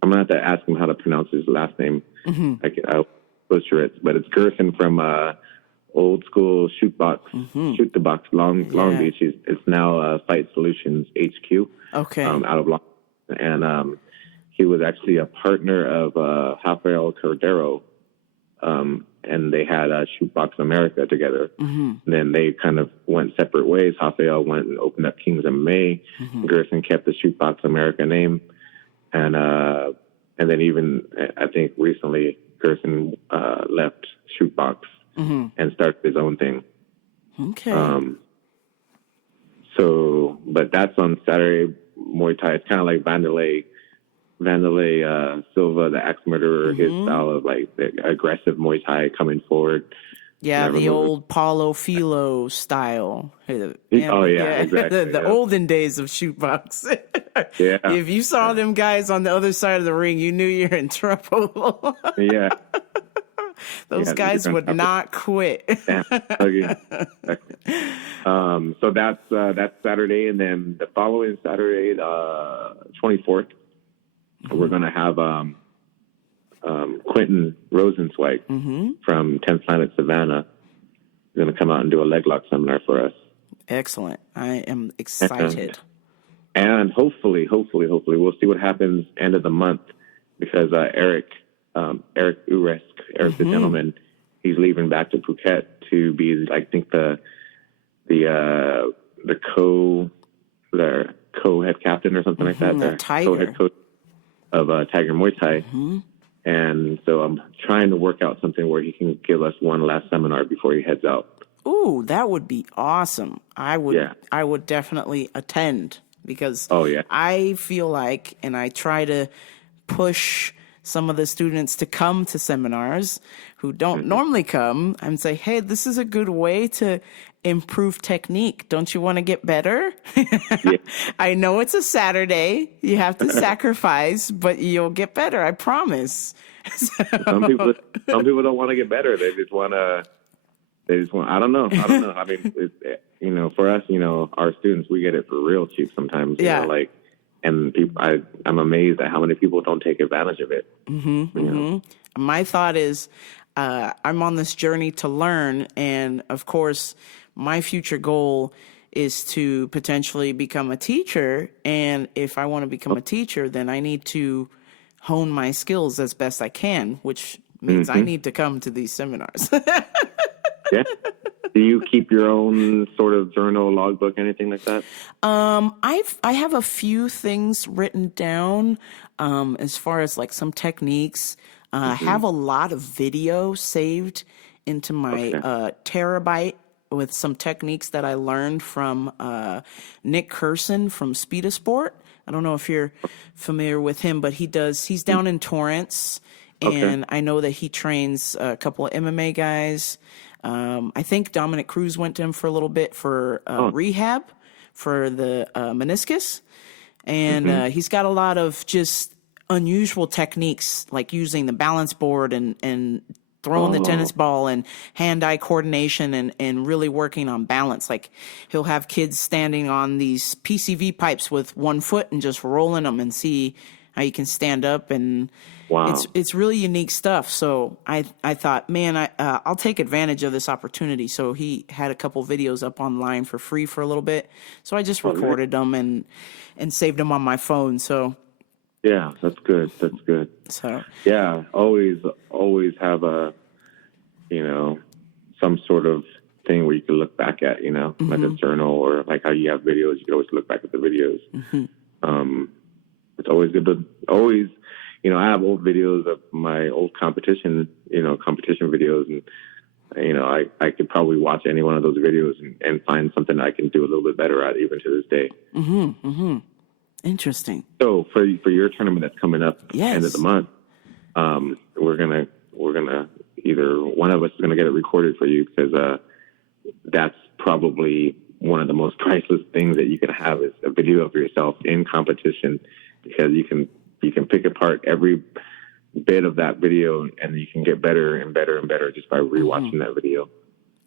going to have to ask him how to pronounce his last name. Mm-hmm. I'll butcher it, but it's Griffin from old school Shoot the Box, Long Beach. It's now Fight Solutions HQ. Okay. Out of Long Beach. And he was actually a partner of Rafael Cordero, and they had Shootbox America together. Mm-hmm. Then they kind of went separate ways. Rafael went and opened up Kings MMA. Mm-hmm. Griffin kept the Shootbox America name. And then even, I think recently, Griffin left Shootbox and started his own thing. Okay. But that's on Saturday, Muay Thai. It's kind of like Vanderlei Silva, the axe murderer, his style of like the aggressive Muay Thai coming forward. Yeah, the old Paulo Filo style. Exactly. The olden days of Shootbox. Yeah. If you saw them guys on the other side of the ring, you knew you were in trouble. Yeah. Those guys would not quit. Okay. So that's Saturday, and then the following Saturday, 24th, we're going to have Quentin Rosenzweig from 10th Planet Savannah. He's going to come out and do a leg lock seminar for us. Excellent. I am excited. And hopefully, we'll see what happens end of the month, because Eric Uresk, the gentleman, he's leaving back to Phuket to be, I think, the co-head captain or something like that. The co-head coach of Tiger Muay Thai. And so I'm trying to work out something where he can give us one last seminar before he heads out. Ooh, that would be awesome. I would definitely attend, because I feel like, and I try to push some of the students to come to seminars who don't normally come, and say, hey, this is a good way to improve technique. Don't you want to get better? I know it's a Saturday. You have to sacrifice, but you'll get better. I promise. Some people don't want to get better. They just want, I don't know. I mean, for us, our students, we get it for real cheap sometimes. And people, I'm amazed at how many people don't take advantage of it. My thought is, I'm on this journey to learn, and of course, my future goal is to potentially become a teacher. And if I want to become a teacher, then I need to hone my skills as best I can, which means I need to come to these seminars. Yeah. Do you keep your own sort of journal, logbook, anything like that? I have a few things written down, as far as like some techniques. I have a lot of video saved into my terabyte with some techniques that I learned from Nick Curson from Speedasport. I don't know if you're familiar with him, but he's down in Torrance, and I know that he trains a couple of MMA guys. I think Dominic Cruz went to him for a little bit for rehab for the meniscus. And he's got a lot of just unusual techniques, like using the balance board and throwing the tennis ball and hand-eye coordination and really working on balance. Like he'll have kids standing on these PCV pipes with one foot and just rolling them and see how you can stand up. And it's really unique stuff. So I thought, man, I'll take advantage of this opportunity. So he had a couple videos up online for free for a little bit. So I just recorded them and saved them on my phone. So yeah, that's good. That's good. So yeah, always have a, some sort of thing where you can look back at, like a journal, or like how you have videos, you can always look back at the videos. It's always good to I have old videos of my old competition videos, and I could probably watch any one of those videos and find something I can do a little bit better at even to this day. Interesting. So for your tournament that's coming up end of the month, we're gonna either one of us is gonna get it recorded for you, because that's probably one of the most priceless things that you can have is a video of yourself in competition, because you can pick apart every bit of that video and you can get better and better and better just by rewatching that video.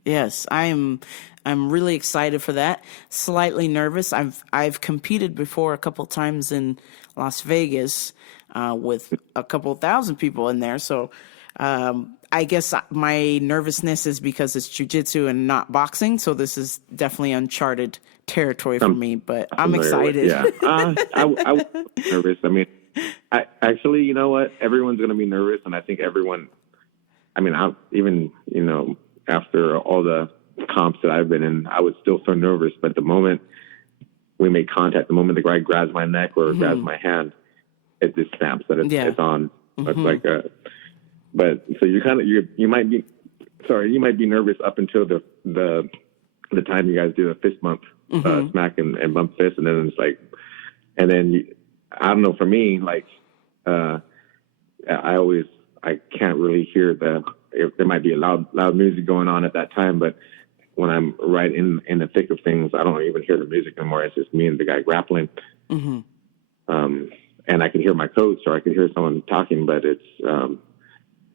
Yes, I'm really excited for that. Slightly nervous. I've competed before a couple times in Las Vegas with a couple thousand people in there. So I guess my nervousness is because it's jiu-jitsu and not boxing. So this is definitely uncharted territory for me. But I'm excited. I was nervous. I mean, actually, you know what? Everyone's going to be nervous, and I think everyone. I mean, after all the comps that I've been in, I was still so nervous. But the moment we make contact, the moment the guy grabs my neck or grabs my hand, it just snaps that it's on. It's like but so you might be nervous up until the time you guys do a fist bump, smack and bump fist, and then it's like, and then I don't know, for me, like I can't really hear if there might be a loud music going on at that time, but when I'm right in the thick of things, I don't even hear the music anymore. It's just me and the guy grappling. And I can hear my coach, or I can hear someone talking, but it's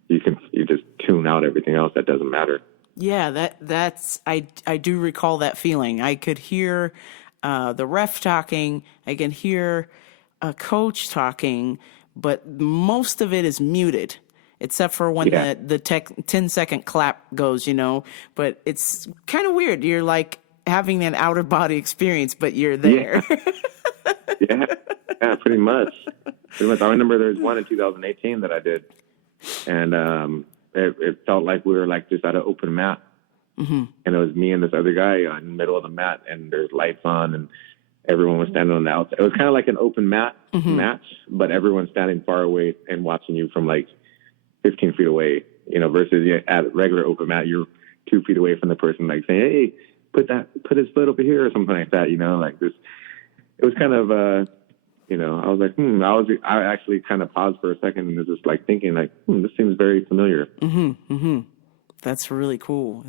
you just tune out everything else that doesn't matter. Yeah, that's I do recall that feeling. I could hear the ref talking, I can hear a coach talking, but most of it is muted, except for when the 10-second clap goes, but it's kind of weird. You're like having an outer body experience, but you're there. Yeah, pretty much. I remember there was one in 2018 that I did, and it felt like we were like just at an open mat. And it was me and this other guy in the middle of the mat, and there's lights on, and everyone was standing on the outside. It was kind of like an open mat match, but everyone's standing far away and watching you from like 15 feet away, versus at a regular open mat, you're 2 feet away from the person, like saying, hey, put his foot over here or something like that, like this. It was kind of, I was like, I actually kind of paused for a second and was just like thinking like, this seems very familiar. That's really cool.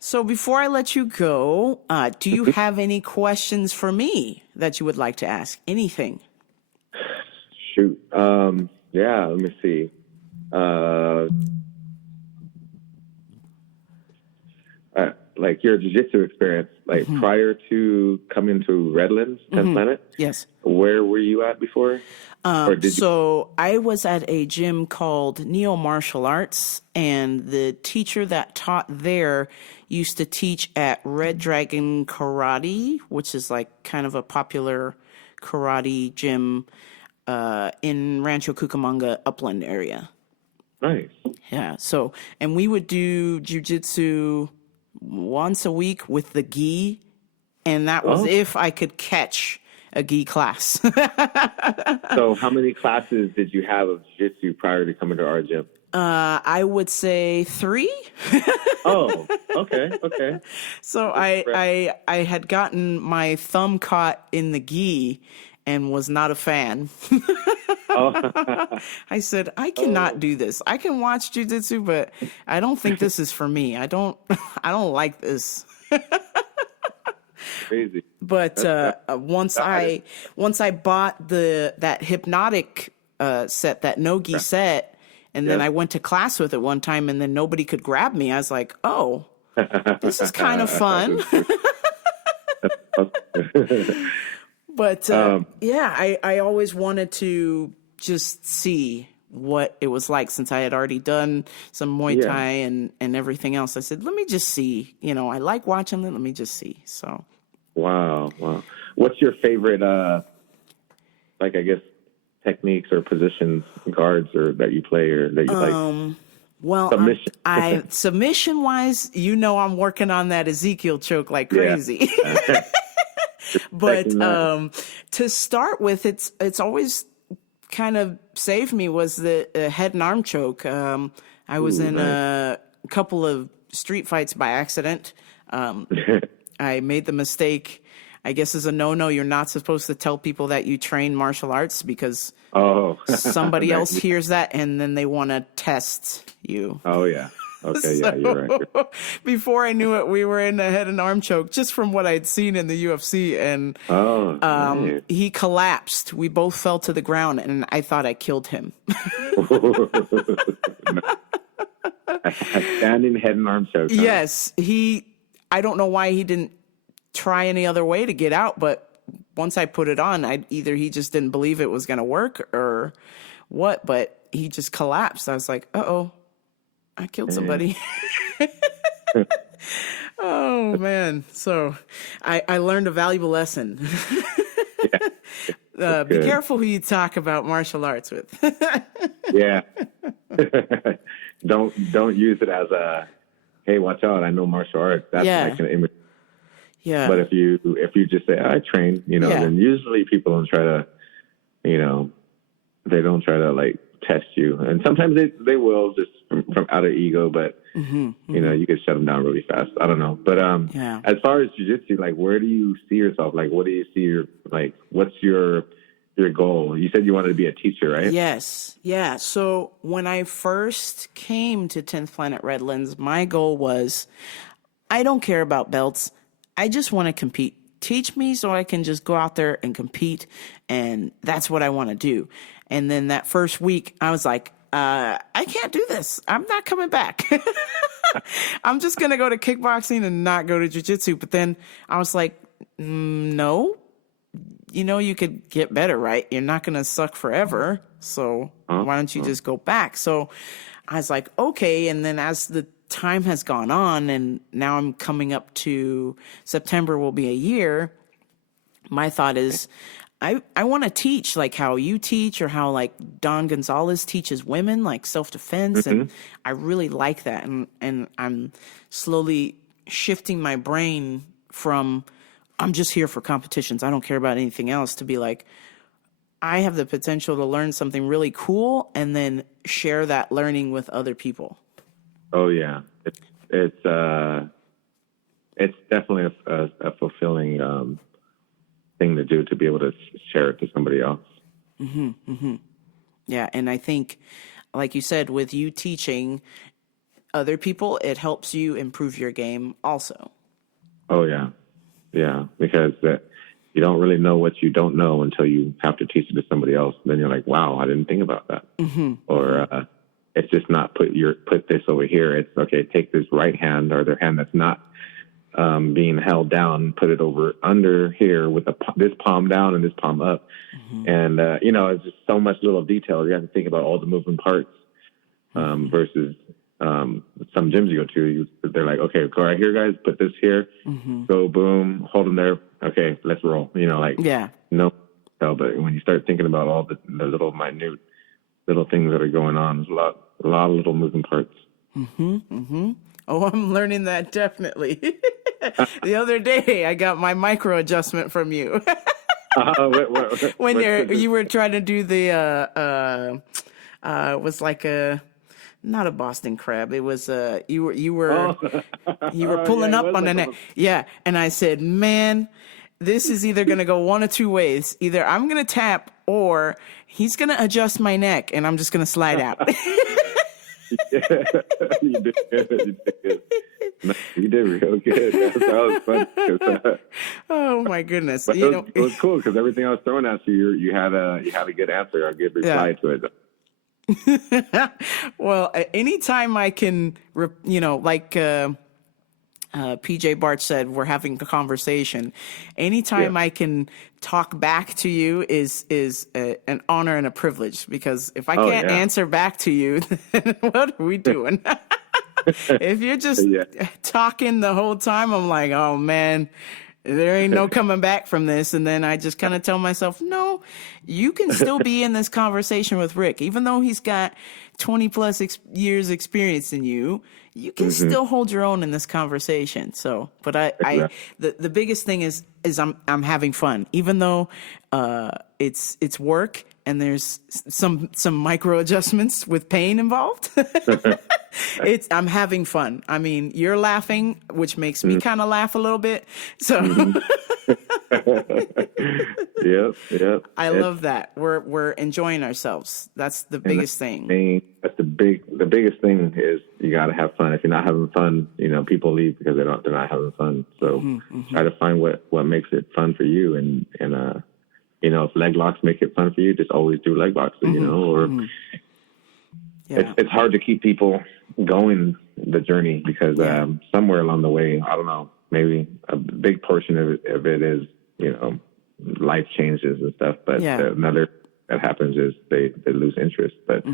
So before I let you go, do you have any questions for me that you would like to ask? Anything? Shoot. Yeah, let me see. Like your jiu-jitsu experience, like prior to coming to Redlands, 10th Planet? Yes. Where were you at before? So I was at a gym called Neo Martial Arts, and the teacher that taught there used to teach at Red Dragon Karate, which is like kind of a popular karate gym in Rancho Cucamonga, Upland area. Nice. Yeah. So, and we would do jujitsu once a week with the gi, and that was if I could catch a gi class. So how many classes did you have of jiu-jitsu prior to coming to our gym? I would say 3. Oh, okay. So I had gotten my thumb caught in the gi and was not a fan. I said, I cannot do this. I can watch jujitsu, but I don't think this is for me. I don't like this. Crazy. But once I bought that hypnotic set, that no-gi set, and then I went to class with it one time, and then nobody could grab me, I was like, oh, this is kind of fun. But I always wanted to just see what it was like, since I had already done some Muay Thai and everything else. I said, let me just see. I like watching them. Let me just see. So. Wow. What's your favorite, I guess, techniques or positions, guards, or that you play or that you like? Well, submission wise, I'm working on that Ezekiel choke like crazy. Yeah. But to start with, it's always kind of saved me was the head and arm choke. I was in a couple of street fights by accident. I made the mistake. I guess as a no-no, you're not supposed to tell people that you train martial arts, because somebody else hears that and then they want to test you. Oh, yeah. Okay, yeah, you're right. Before I knew it, we were in a head and arm choke just from what I'd seen in the UFC, and he collapsed. We both fell to the ground, and I thought I killed him. A standing head and arm choke. Huh? Yes, I don't know why he didn't try any other way to get out, but once I put it on, either he just didn't believe it was going to work or what, but he just collapsed. I was like, uh-oh. I killed somebody. Oh, man. So I learned a valuable lesson. Be careful who you talk about martial arts with. Yeah. Don't use it as a, hey, watch out, I know martial arts. That's like an image. Yeah. But if you just say, I train, then usually people don't try to, they don't try to like test you. And sometimes they will, just from out of ego, but you could shut them down really fast. I don't know. But as far as jiu-jitsu, like, where do you see yourself? Like, what do you see what's your goal? You said you wanted to be a teacher, right? Yes. Yeah. So when I first came to 10th Planet Redlands, my goal was, I don't care about belts. I just want to compete. Teach me so I can just go out there and compete. And that's what I want to do. And then that first week, I was like, I can't do this. I'm not coming back. I'm just going to go to kickboxing and not go to jiu-jitsu. But then I was like, no, you could get better, right? You're not going to suck forever. So why don't you just go back? So I was like, okay. And then as the time has gone on, and now I'm coming up to September will be a year, my thought is, I want to teach like how you teach, or how like Don Gonzalez teaches women, like self-defense. And I really like that. And I'm slowly shifting my brain from, I'm just here for competitions, I don't care about anything else, to be like, I have the potential to learn something really cool and then share that learning with other people. Oh yeah. It's definitely a fulfilling, thing to do, to be able to share it to somebody else. Yeah. And I think, like you said, with you teaching other people, it helps you improve your game also. Oh yeah. Yeah. Because you don't really know what you don't know until you have to teach it to somebody else. Then you're like, wow, I didn't think about that. Or, it's just not put this over here. It's okay, take this right hand, or their hand that's not being held down, put it under here with this palm down and this palm up. And, it's just so much little detail. You have to think about all the moving parts versus some gyms you go to. They're like, okay, go right here, guys, put this here, go boom, hold them there. Okay, let's roll. No. But when you start thinking about all the little minute little things that are going on, there's a A lot of little moving parts. Oh, I'm learning that definitely. The other day, I got my micro adjustment from you. When you were trying to do the it was like not a Boston crab. It was you were pulling up on the neck. Yeah, and I said, man, this is either gonna go one of two ways. Either I'm gonna tap, or he's gonna adjust my neck, and I'm just gonna slide out. You did good. You did real good. That was fun. Oh my goodness! But it was cool because everything I was throwing at you had a good answer, a good reply to it. Well, anytime I can, like PJ Bart said, we're having a conversation. Anytime I can talk back to you is an honor and a privilege, because if I can't answer back to you, then what are we doing? If you're just talking the whole time, I'm like, oh man, there ain't no coming back from this. And then I just kind of tell myself, no, you can still be in this conversation with Rick, even though he's got 20 plus years experience in you. You can still hold your own in this conversation. So, but the biggest thing is I'm having fun, even though it's work and there's some micro adjustments with pain involved. I'm having fun. I mean, you're laughing, which makes me kind of laugh a little bit. So Yep. I love that. We're enjoying ourselves. That's the biggest thing. That's the biggest thing is you got to have fun. If you're not having fun, people leave because they're not having fun. So try to find what makes it fun for you. And if leg locks make it fun for you, just always do leg locks, It's hard to keep people going the journey because somewhere along the way, I don't know, maybe a big portion of it is, life changes and stuff. But another that happens is they lose interest. But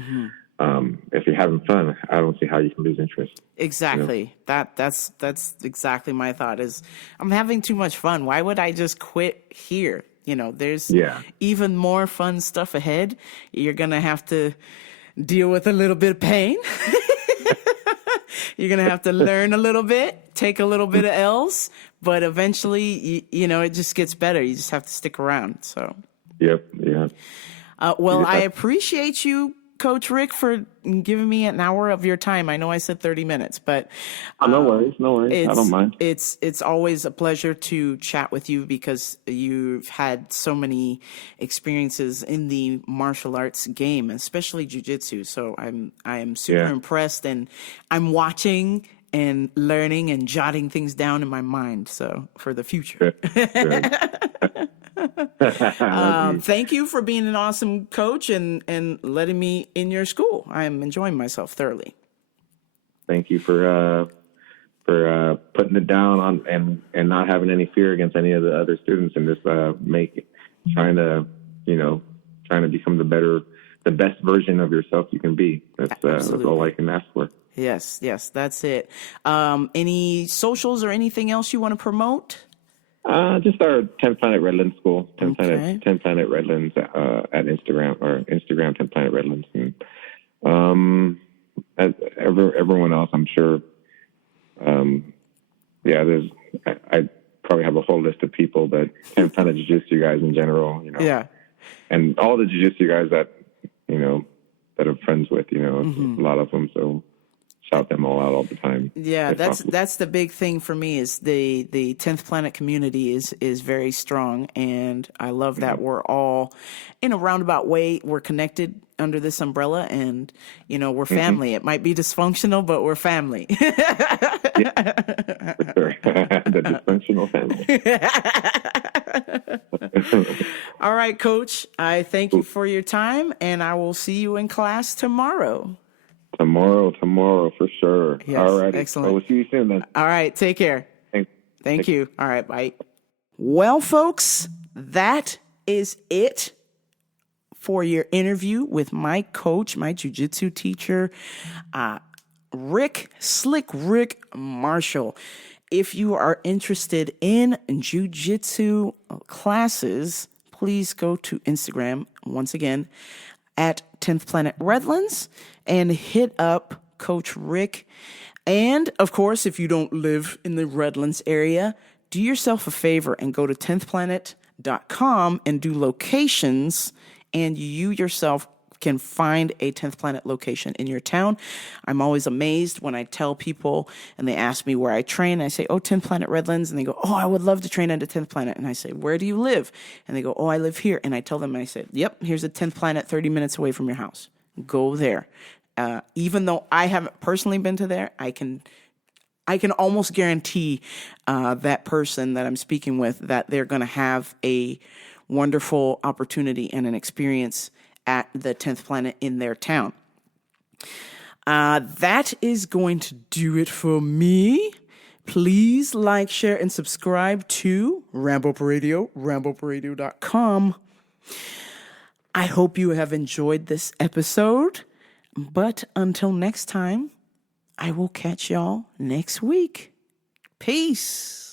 if you're having fun, I don't see how you can lose interest. Exactly. That's exactly my thought is I'm having too much fun. Why would I just quit here? There's even more fun stuff ahead. You're going to have to deal with a little bit of pain. You're going to have to learn a little bit, take a little bit of L's, but eventually, it just gets better. You just have to stick around. So. Yep. Yeah. Well, I appreciate you, Coach Rick, for giving me an hour of your time. I know I said 30 minutes, but no worries. I don't mind. It's always a pleasure to chat with you because you've had so many experiences in the martial arts game, especially jiu-jitsu. So I am super impressed, and I'm watching and learning and jotting things down in my mind. So for the future. Thank you for being an awesome coach and letting me in your school. I am enjoying myself thoroughly. Thank you for putting it down on and not having any fear against any of the other students, and just trying to become the best version of yourself you can be. That's all I can ask for. Yes, that's it. Any socials or anything else you want to promote? Just our 10 Planet Redlands School, 10 Planet Redlands at Instagram, or Instagram 10 Planet Redlands. And as everyone else, I'm sure. I probably have a whole list of people, but 10 Planet Jiu-Jitsu guys in general, and all the Jiu-Jitsu guys that I'm friends with, a lot of them. So shout them all out all the time. Yeah, that's the big thing for me is the 10th Planet community is very strong, and I love that we're all in a roundabout way, we're connected under this umbrella, and we're family. It might be dysfunctional, but we're family. For sure. The dysfunctional family. All right, Coach, I thank you for your time, and I will see you in class tomorrow. Tomorrow for sure. Yes, all right. Excellent. We'll see you soon then. All right. Take care. Thank you. All right. Bye. Well, folks, that is it for your interview with my coach, my jiu-jitsu teacher, Slick Rick Marshall. If you are interested in jiu-jitsu classes, please go to Instagram once again at 10th Planet Redlands and hit up Coach Rick. And of course, if you don't live in the Redlands area, do yourself a favor and go to 10thplanet.com and do locations, and you yourself can find a 10th Planet location in your town. I'm always amazed when I tell people and they ask me where I train. I say, 10th Planet Redlands. And they go, I would love to train at a 10th Planet. And I say, where do you live? And they go, I live here. And I tell them, I say, yep, here's a 10th Planet 30 minutes away from your house. Go there. Even though I haven't personally been to there, I can almost guarantee that person that I'm speaking with that they're going to have a wonderful opportunity and an experience at the 10th Planet in their town. That is going to do it for me. Please like, share, and subscribe to Rambo Up Radio, RamboUpRadio.com. I hope you have enjoyed this episode, but until next time, I will catch y'all next week. Peace.